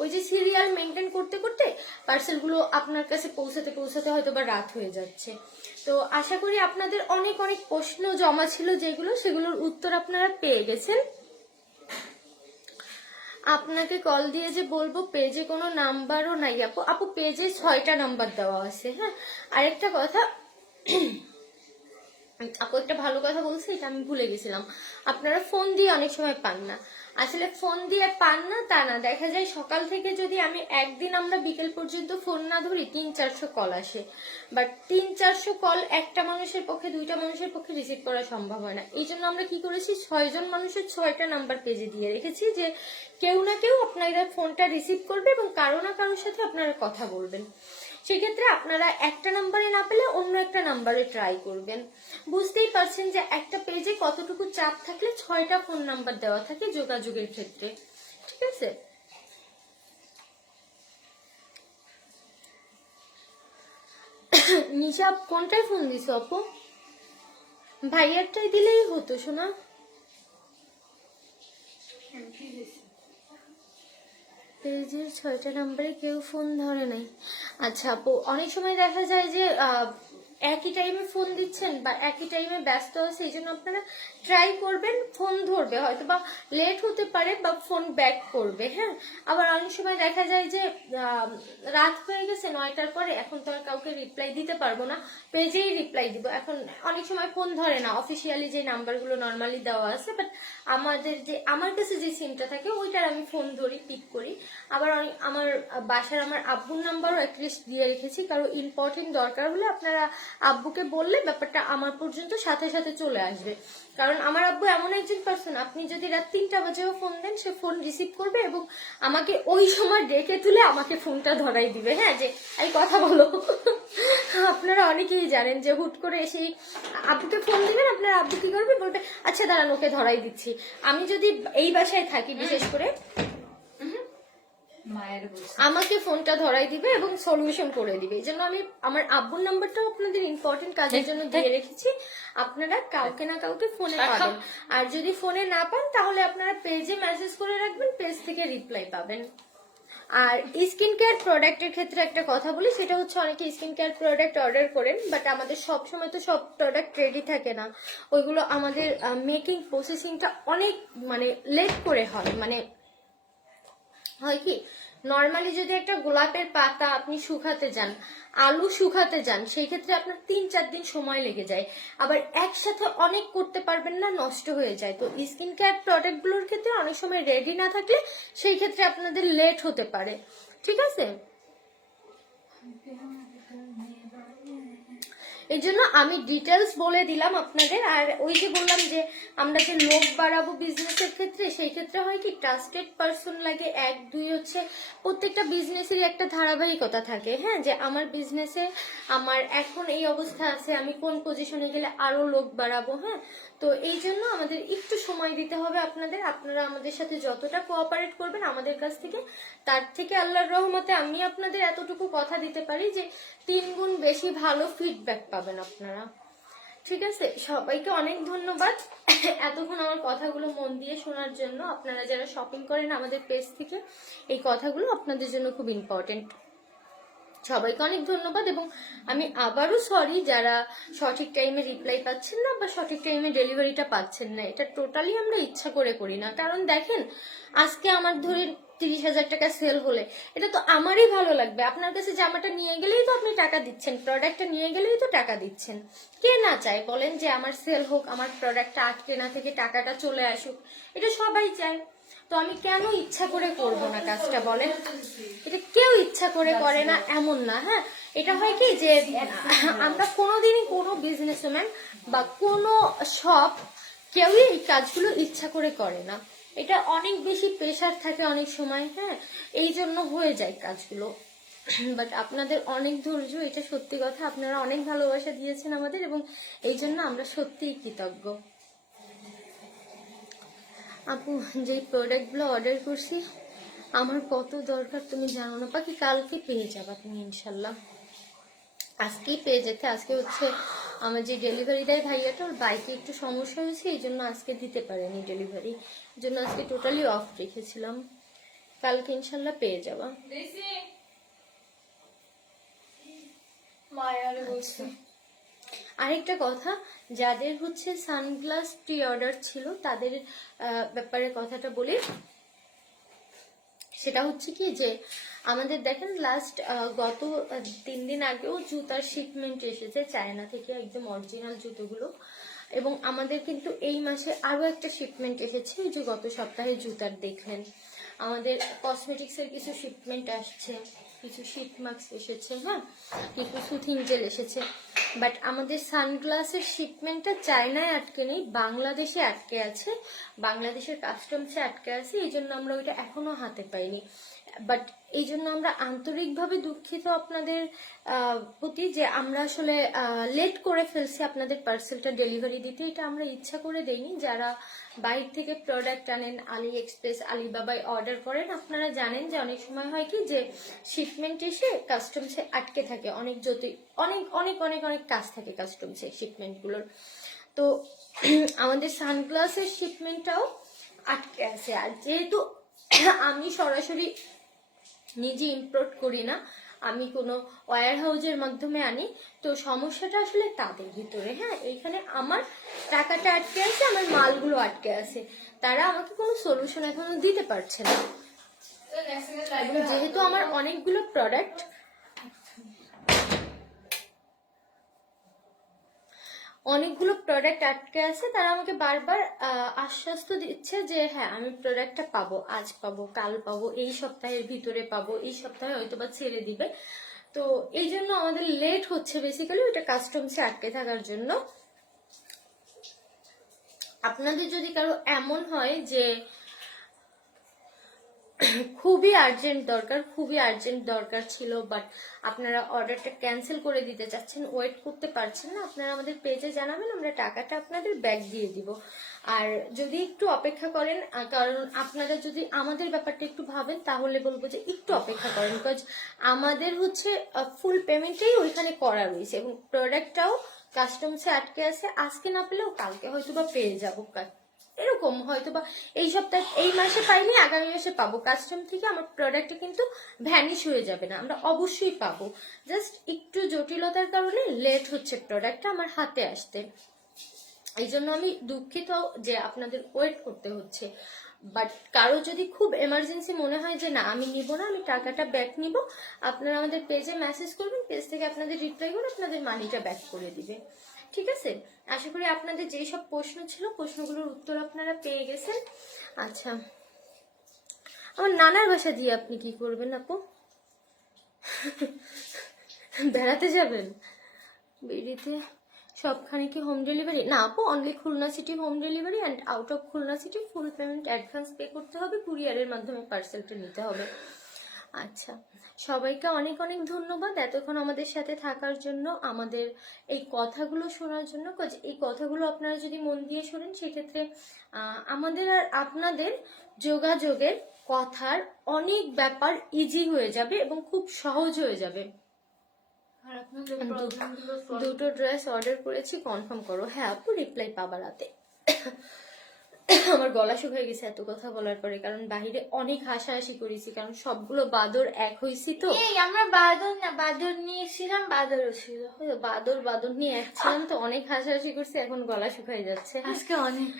ওই যে সিরিয়াল মেনটেন করতে করতে পার্সেলগুলো আপনার কাছে পৌঁছাতে পৌঁছাতে হয়তো বা রাত হয়ে যাচ্ছে। তো আশা করি আপনাদের অনেক অনেক প্রশ্ন জমা ছিল যেগুলো, সেগুলোর উত্তর আপনারা পেয়ে গেছেন। আপনাকে কল দিয়ে যে বলবো পেজে কোনো নাম্বারও নাই আপু, আপু পেজে 6টা নাম্বার দেওয়া আছে। হ্যাঁ, আরেকটা কথা, আপু একটা ভালো কথা বলছি, এটা আমি ভুলে গেছিলাম, আপনারা ফোন দিয়ে অনেক সময় পান না। আসলে ফোন দিয়ে পান না তা না, দেখা যায় সকাল থেকে যদি আমি একদিন আমরা বিকেল পর্যন্ত ফোন না ধরি 300-400 কল আসে, বাট 300-400 কল একটা মানুষের পক্ষে 2টা মানুষের পক্ষে রিসিভ করা সম্ভব হয় না। এই জন্য আমরা কি করেছি, 6 জন মানুষের 6টা নাম্বার পেজে দিয়ে রেখেছি, যে কেউ না কেউ আপনারা ফোনটা রিসিভ করবে এবং কারো না কারোর সাথে আপনারা কথা বলবেন। সেক্ষেত্রে আপনারা একটা নাম্বারে না পেলে অন্য একটা নাম্বারে ট্রাই করবেন। বুঝতেই পারছেন যে একটা পেজে কতটুকু চাপ থাকলে 6টা ফোন নাম্বার দেওয়া থাকে যোগাযোগের ক্ষেত্রে, ঠিক আছে? নিশা কোনটায় ফোন দিছো আপু? ভাইয়ারটাই দিলেই হতো শোনা। পেজের 6টা নাম্বারে কেউ ফোন ধরে নাই। আচ্ছা আপু, অনেক সময় দেখা যায় যে একই টাইমে ফোন দিচ্ছেন বা একই টাইমে ব্যস্ত আছে, এই জন্য আপনারা ট্রাই করবেন, ফোন ধরবে, হয়তো বা লেট হতে পারে বা ফোন ব্যাক করবে। হ্যাঁ, আবার অনেক সময় দেখা যায় যে রাত হয়ে গেছে 9টার পরে, এখন তো আর কাউকে রিপ্লাই দিতে পারবো না, পেজেই রিপ্লাই দিব। এখন অনেক সময় ফোন ধরে না, অফিসিয়ালি যে নাম্বারগুলো নর্মালি দেওয়া আছে, বাট আমার কাছে যে সিমটা থাকে ওইটার আমি ফোন ধরি, পিক করি। আবার আমার বাসার আমার আব্বুর নাম্বারও অ্যাটলিস্ট দিয়ে রেখেছি, কারণ ইম্পর্টেন্ট দরকার হলে আপনারা আব্বুকে বললে ব্যাপারটা আমার পর্যন্ত সাথে সাথে চলে আসবে। কারণ আমার আব্বু এমন একজন পার্সন, আপনি যদি রাত 3টা বাজেও ফোন দেন সে ফোন রিসিভ করবে এবং আমাকে ওই সময় ডেকে তুলে আমাকে ফোনটা ধরাই দিবে, হ্যাঁ, যে এই কথা বলো। আপনারা অনেকেই জানেন যে হুট করে এসে আব্বুকে ফোন দিবেন, আপনার আব্বু কি করবে, বলবে আচ্ছা দাঁড়ান ওকে ধরাই দিচ্ছি। আমি যদি এই বাসায় থাকি বিশেষ করে, আমাকে ফোনটা ধরাই দিবে এবং সলিউশন করে দিবে। এই জন্য আমি আমার আব্বুর নাম্বারটাও আপনাদের ইম্পর্টেন্ট কাজের জন্য দিয়ে রেখেছি, আপনারা কাউকে না কাউকে ফোনে পাবেন। আর যদি ফোনে না পান তাহলে আপনারা পেজে মেসেজ করে রাখবেন, পেজ থেকে রিপ্লাই পাবেন। আর স্কিন কেয়ার প্রোডাক্টের ক্ষেত্রে একটা কথা বলি, সেটা হচ্ছে অনেকে স্কিন কেয়ার প্রোডাক্ট অর্ডার করেন, বাট আমাদের সব সময় তো সব প্রোডাক্ট রেডি থাকে না। ওইগুলো আমাদের মেকিং প্রসেসিংটা অনেক মানে লেট করে হয়। মানে হয় কি, নর্মালি যদি একটা গোলাপের পাতা আপনি শুকাতে যান, আলু শুকাতে যান, সেই ক্ষেত্রে আপনার 3-4 দিন সময় লেগে যায়। আবার একসাথে অনেক করতে পারবেন না, নষ্ট হয়ে যায়। তো স্কিন কেয়ার প্রোডাক্ট গুলোর ক্ষেত্রে অনেক সময় রেডি না থাকলে সেই ক্ষেত্রে আপনাদের লেট হতে পারে, ঠিক আছে? এই জন্য আমি ডিটেলস বলে দিলাম আপনাদের। আর ওই যে বললাম যে আমরা যে লোক বাড়াবো বিজনেসের ক্ষেত্রে, সেই ক্ষেত্রে হয় কি ট্রাস্টেড পার্সন লাগে। 1-2 হচ্ছে প্রত্যেকটা বিজনেসেরই একটা ধারাবাহিকতা থাকে, হ্যাঁ, যে আমার বিজনেসে আমার এখন এই অবস্থা আছে, আমি কোন পজিশনে গেলে আরো লোক বাড়াবো, হ্যাঁ। তো এই জন্য আমাদের একটু সময় দিতে হবে আপনাদের। আপনারা আমাদের সাথে যতটা কোঅপারেট করবেন আমাদের কাছ থেকে, তার থেকে আল্লাহর রহমতে আমি আপনাদের এতটুকু কথা দিতে পারি যে 3 গুণ বেশি ভালো ফিডব্যাক পাবেন আপনারা, ঠিক আছে? সবাইকে অনেক ধন্যবাদ এতক্ষণ আমার কথাগুলো মন দিয়ে শোনার জন্য। আপনারা যারা শপিং করেন আমাদের পেজ থেকে, এই কথাগুলো আপনাদের জন্য খুব ইম্পর্টেন্ট। সবাইকে অনেক ধন্যবাদ। এবং আমি আবারও সরি যারা সঠিক টাইমে রিপ্লাই পাচ্ছেন না বা সঠিক টাইমে ডেলিভারিটা পাচ্ছেন না। এটা টোটালি আমরা ইচ্ছা করে করি না। কারণ দেখেন, আজকে আমার ধরে 30,000 টাকা সেল হলে এটা তো আমারই ভালো লাগবে। আপনার কাছে জামাটা নিয়ে গেলেই তো আপনি টাকা দিচ্ছেন, প্রোডাক্টটা নিয়ে গেলেই তো টাকা দিচ্ছেন। কে না চায় বলেন যে আমার সেল হোক, আমার প্রোডাক্টটা আটকে না থেকে টাকাটা চলে আসুক? এটা সবাই চায়। তো আমি কেন ইচ্ছা করে করব না কাজটা বলেন? এটা কেউ ইচ্ছা করে করে না এমন না, হ্যাঁ। এটা হয় কি যে আমরা কোনোদিনই কোনো বিজনেসম্যান বা কোনো শপ কেউই এই কাজগুলো ইচ্ছা করে করে না। এটা অনেক বেশি প্রেশার থাকে অনেক সময়, হ্যাঁ, এই জন্য হয়ে যায় কাজগুলো। বাট আপনাদের অনেক ধৈর্য, এটা সত্যি কথা। আপনারা অনেক ভালোবাসা দিয়েছেন আমাদের এবং এই জন্য আমরা সত্যিই কৃতজ্ঞ। আপু, যে প্রোডাক্টগুলো অর্ডার করছি আমার কত দরকার তুমি জানো না পাখি। কালকে পেয়ে যাবা তুমি ইনশাল্লাহ, আজকেই পেয়ে যেতে। আজকে হচ্ছে আমার যে ডেলিভারি দেয় ভাইয়াটা, ওর বাইকে একটু সমস্যা হয়েছে, এই জন্য আজকে দিতে পারেনি ডেলিভারি, এই জন্য আজকে টোটালি অফ রেখেছিলাম। কালকে ইনশাল্লাহ পেয়ে যাবা। আরেকটা কথা, যাদের হচ্ছে সানগ্লাস প্রি অর্ডার ছিল তাদের ব্যাপারে কথাটা বলি। সেটা হচ্ছে কি যে আমাদের দেখেন লাস্ট গত 3 দিন আগেও জুতার শিপমেন্ট এসেছে চায়না থেকে, একদম অরিজিনাল জুতোগুলো। এবং আমাদের কিন্তু এই মাসে আরো একটা শিপমেন্ট এসেছে, ওই যে গত সপ্তাহে জুতার দেখলেন। আমাদের কসমেটিক্সের কিছু শিপমেন্ট আসছে, কিছু শীত মাস্ক এসেছে, হ্যাঁ, কিছু সুথিং জেল এসেছে। বাট আমাদের সানগ্লাসের শিপমেন্টটা চায়নায় আটকে নেই, বাংলাদেশে আটকে আছে, বাংলাদেশের কাস্টমসে আটকে আছে। এই জন্য আমরা ওইটা এখনো হাতে পাইনি। বাট এই জন্য আমরা আন্তরিকভাবে দুঃখিত আপনাদের প্রতি যে আমরা আসলে লেট করে ফেলছি আপনাদের পার্সেলটা ডেলিভারি দিতে। এটা আমরা ইচ্ছা করে দেইনি। যারা বাইরে থেকে প্রোডাক্ট আনেন, আলি এক্সপ্রেস, আলিবাবায় অর্ডার করেন, আপনারা জানেন যে অনেক সময় হয় কি যে শিপমেন্ট এসে কাস্টমসে আটকে থাকে, অনেক অনেক অনেক অনেক অনেক কাজ থাকে কাস্টমসে শিপমেন্টগুলোর। তো আমাদের সানগ্লাসের শিপমেন্টটাও আটকে আছে। আর যেহেতু আমি সরাসরি নিজে ইম্পোর্ট করি না, আমি কোনো ওয়্যার হাউসের মাধ্যমে আনি, তো সমস্যাটা আসলে তাদের ভিতরে, হ্যাঁ। এইখানে আমার টাকাটা আটকে আছে, আমার মালগুলো আটকে আছে, তারা আমাকে কোনো সলিউশন এখনো দিতে পারছে না। এবং যেহেতু আমার অনেকগুলো প্রোডাক্ট অনেকগুলো প্রোডাক্ট আটকে আছে, তারা আমাকে বারবার আশ্বাস তো দিচ্ছে যে হ্যাঁ আমি প্রোডাক্টটা পাবো, আজ পাবো, কাল পাবো, এই সপ্তাহের ভিতরে পাবো, এই সপ্তাহে হয়তো বা ছেড়ে দিবে। তো এই জন্য আমাদের লেট হচ্ছে বেসিক্যালি ওটা কাস্টমসে আটকে থাকার জন্য। আপনাদের যদি কারো এমন হয় যে খুবই আর্জেন্ট দরকার ছিল, বাট আপনারা অর্ডারটা ক্যান্সেল করে দিতে চাচ্ছেন, ওয়েট করতে পারছেন না, আপনারা আমাদের পেজে জানাবেন, আমরা টাকাটা আপনাদের ব্যাক দিয়ে দিব। আর যদি একটু অপেক্ষা করেন, কারণ আপনারা যদি আমাদের ব্যাপারটা একটু ভাবেন তাহলে বলবো যে একটু অপেক্ষা করেন, বিকজ আমাদের হচ্ছে ফুল পেমেন্টটাই ওইখানে করা রয়েছে এবং প্রোডাক্টটাও কাস্টমসে আটকে আছে, আজকে না পেলেও কালকে হয়তো বা পেয়ে যাবো, এরকম হয়তো বা এই সপ্তাহে এই মাসে পাইনি আগামী মাসে পাবো। কাস্টম থেকে আমার প্রোডাক্টটা কিন্তু ভ্যানিশ হয়ে যাবে না, আমরা অবশ্যই পাবো। জাস্ট একটু জটিলতার কারণে লেট হচ্ছে প্রোডাক্টটা আমার হাতে আসতে, এই জন্য আমি দুঃখিত যে আপনাদের ওয়েট করতে হচ্ছে। বাট কারো যদি খুব এমার্জেন্সি মনে হয় যে না আমি নিব না, আমি টাকাটা ব্যাক নিব, আপনারা আমাদের পেজে মেসেজ করবেন, পেজ থেকে আপনাদের রিপ্লাই করে আপনাদের মানিটা ব্যাক করে দিবে। ঠিক আছে, আশা করি আপনাদের যেই সব প্রশ্ন ছিল প্রশ্নগুলোর উত্তর আপনারা পেয়ে গেছেন। আচ্ছা, আমার নানার বাসা দিয়ে আপনি কি করবেন আপু? বেড়াতে যাবেন? বেরিতে সবখানে কি হোম ডেলিভারি? না আপু, only Khulna city home delivery, and out of Khulna city full payment advance pay করতে হবে, কুরিয়ারের মাধ্যমে পার্সেলটা নিতে হবে। আচ্ছা, সবাইকে অনেক অনেক ধন্যবাদ এতক্ষণ আমাদের সাথে থাকার জন্য, আমাদের এই কথাগুলো শোনার জন্য। এই কথাগুলো আপনারা যদি মন দিয়ে শোনেন সেক্ষেত্রে আমাদের আর আপনাদের যোগাযোগের কথার অনেক ব্যাপার ইজি হয়ে যাবে এবং খুব সহজ হয়ে যাবে। দুটো ড্রেস অর্ডার করেছি, কনফার্ম করো। হ্যাঁ আপু, রিপ্লাই পাবার রাতে। আমার গলা শুকিয়ে গেছে এত কথা বলার পরে, কারণ বাহিরে অনেক হাসাহাসি করেছি, কারণ সবগুলো বাদর এক হয়েছি তো। আমরা বাদর নিয়েছিলাম, বাদরও ছিল। বাদর নিয়ে এক ছিলাম তো, অনেক হাসাহাসি করছি, এখন গলা শুকাই যাচ্ছে। আজকে অনেক।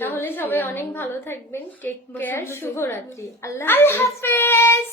তাহলে সবাই অনেক ভালো থাকবেন, টেক কেয়ার, শুভরাত্রি, আল্লাহ হাফেজ।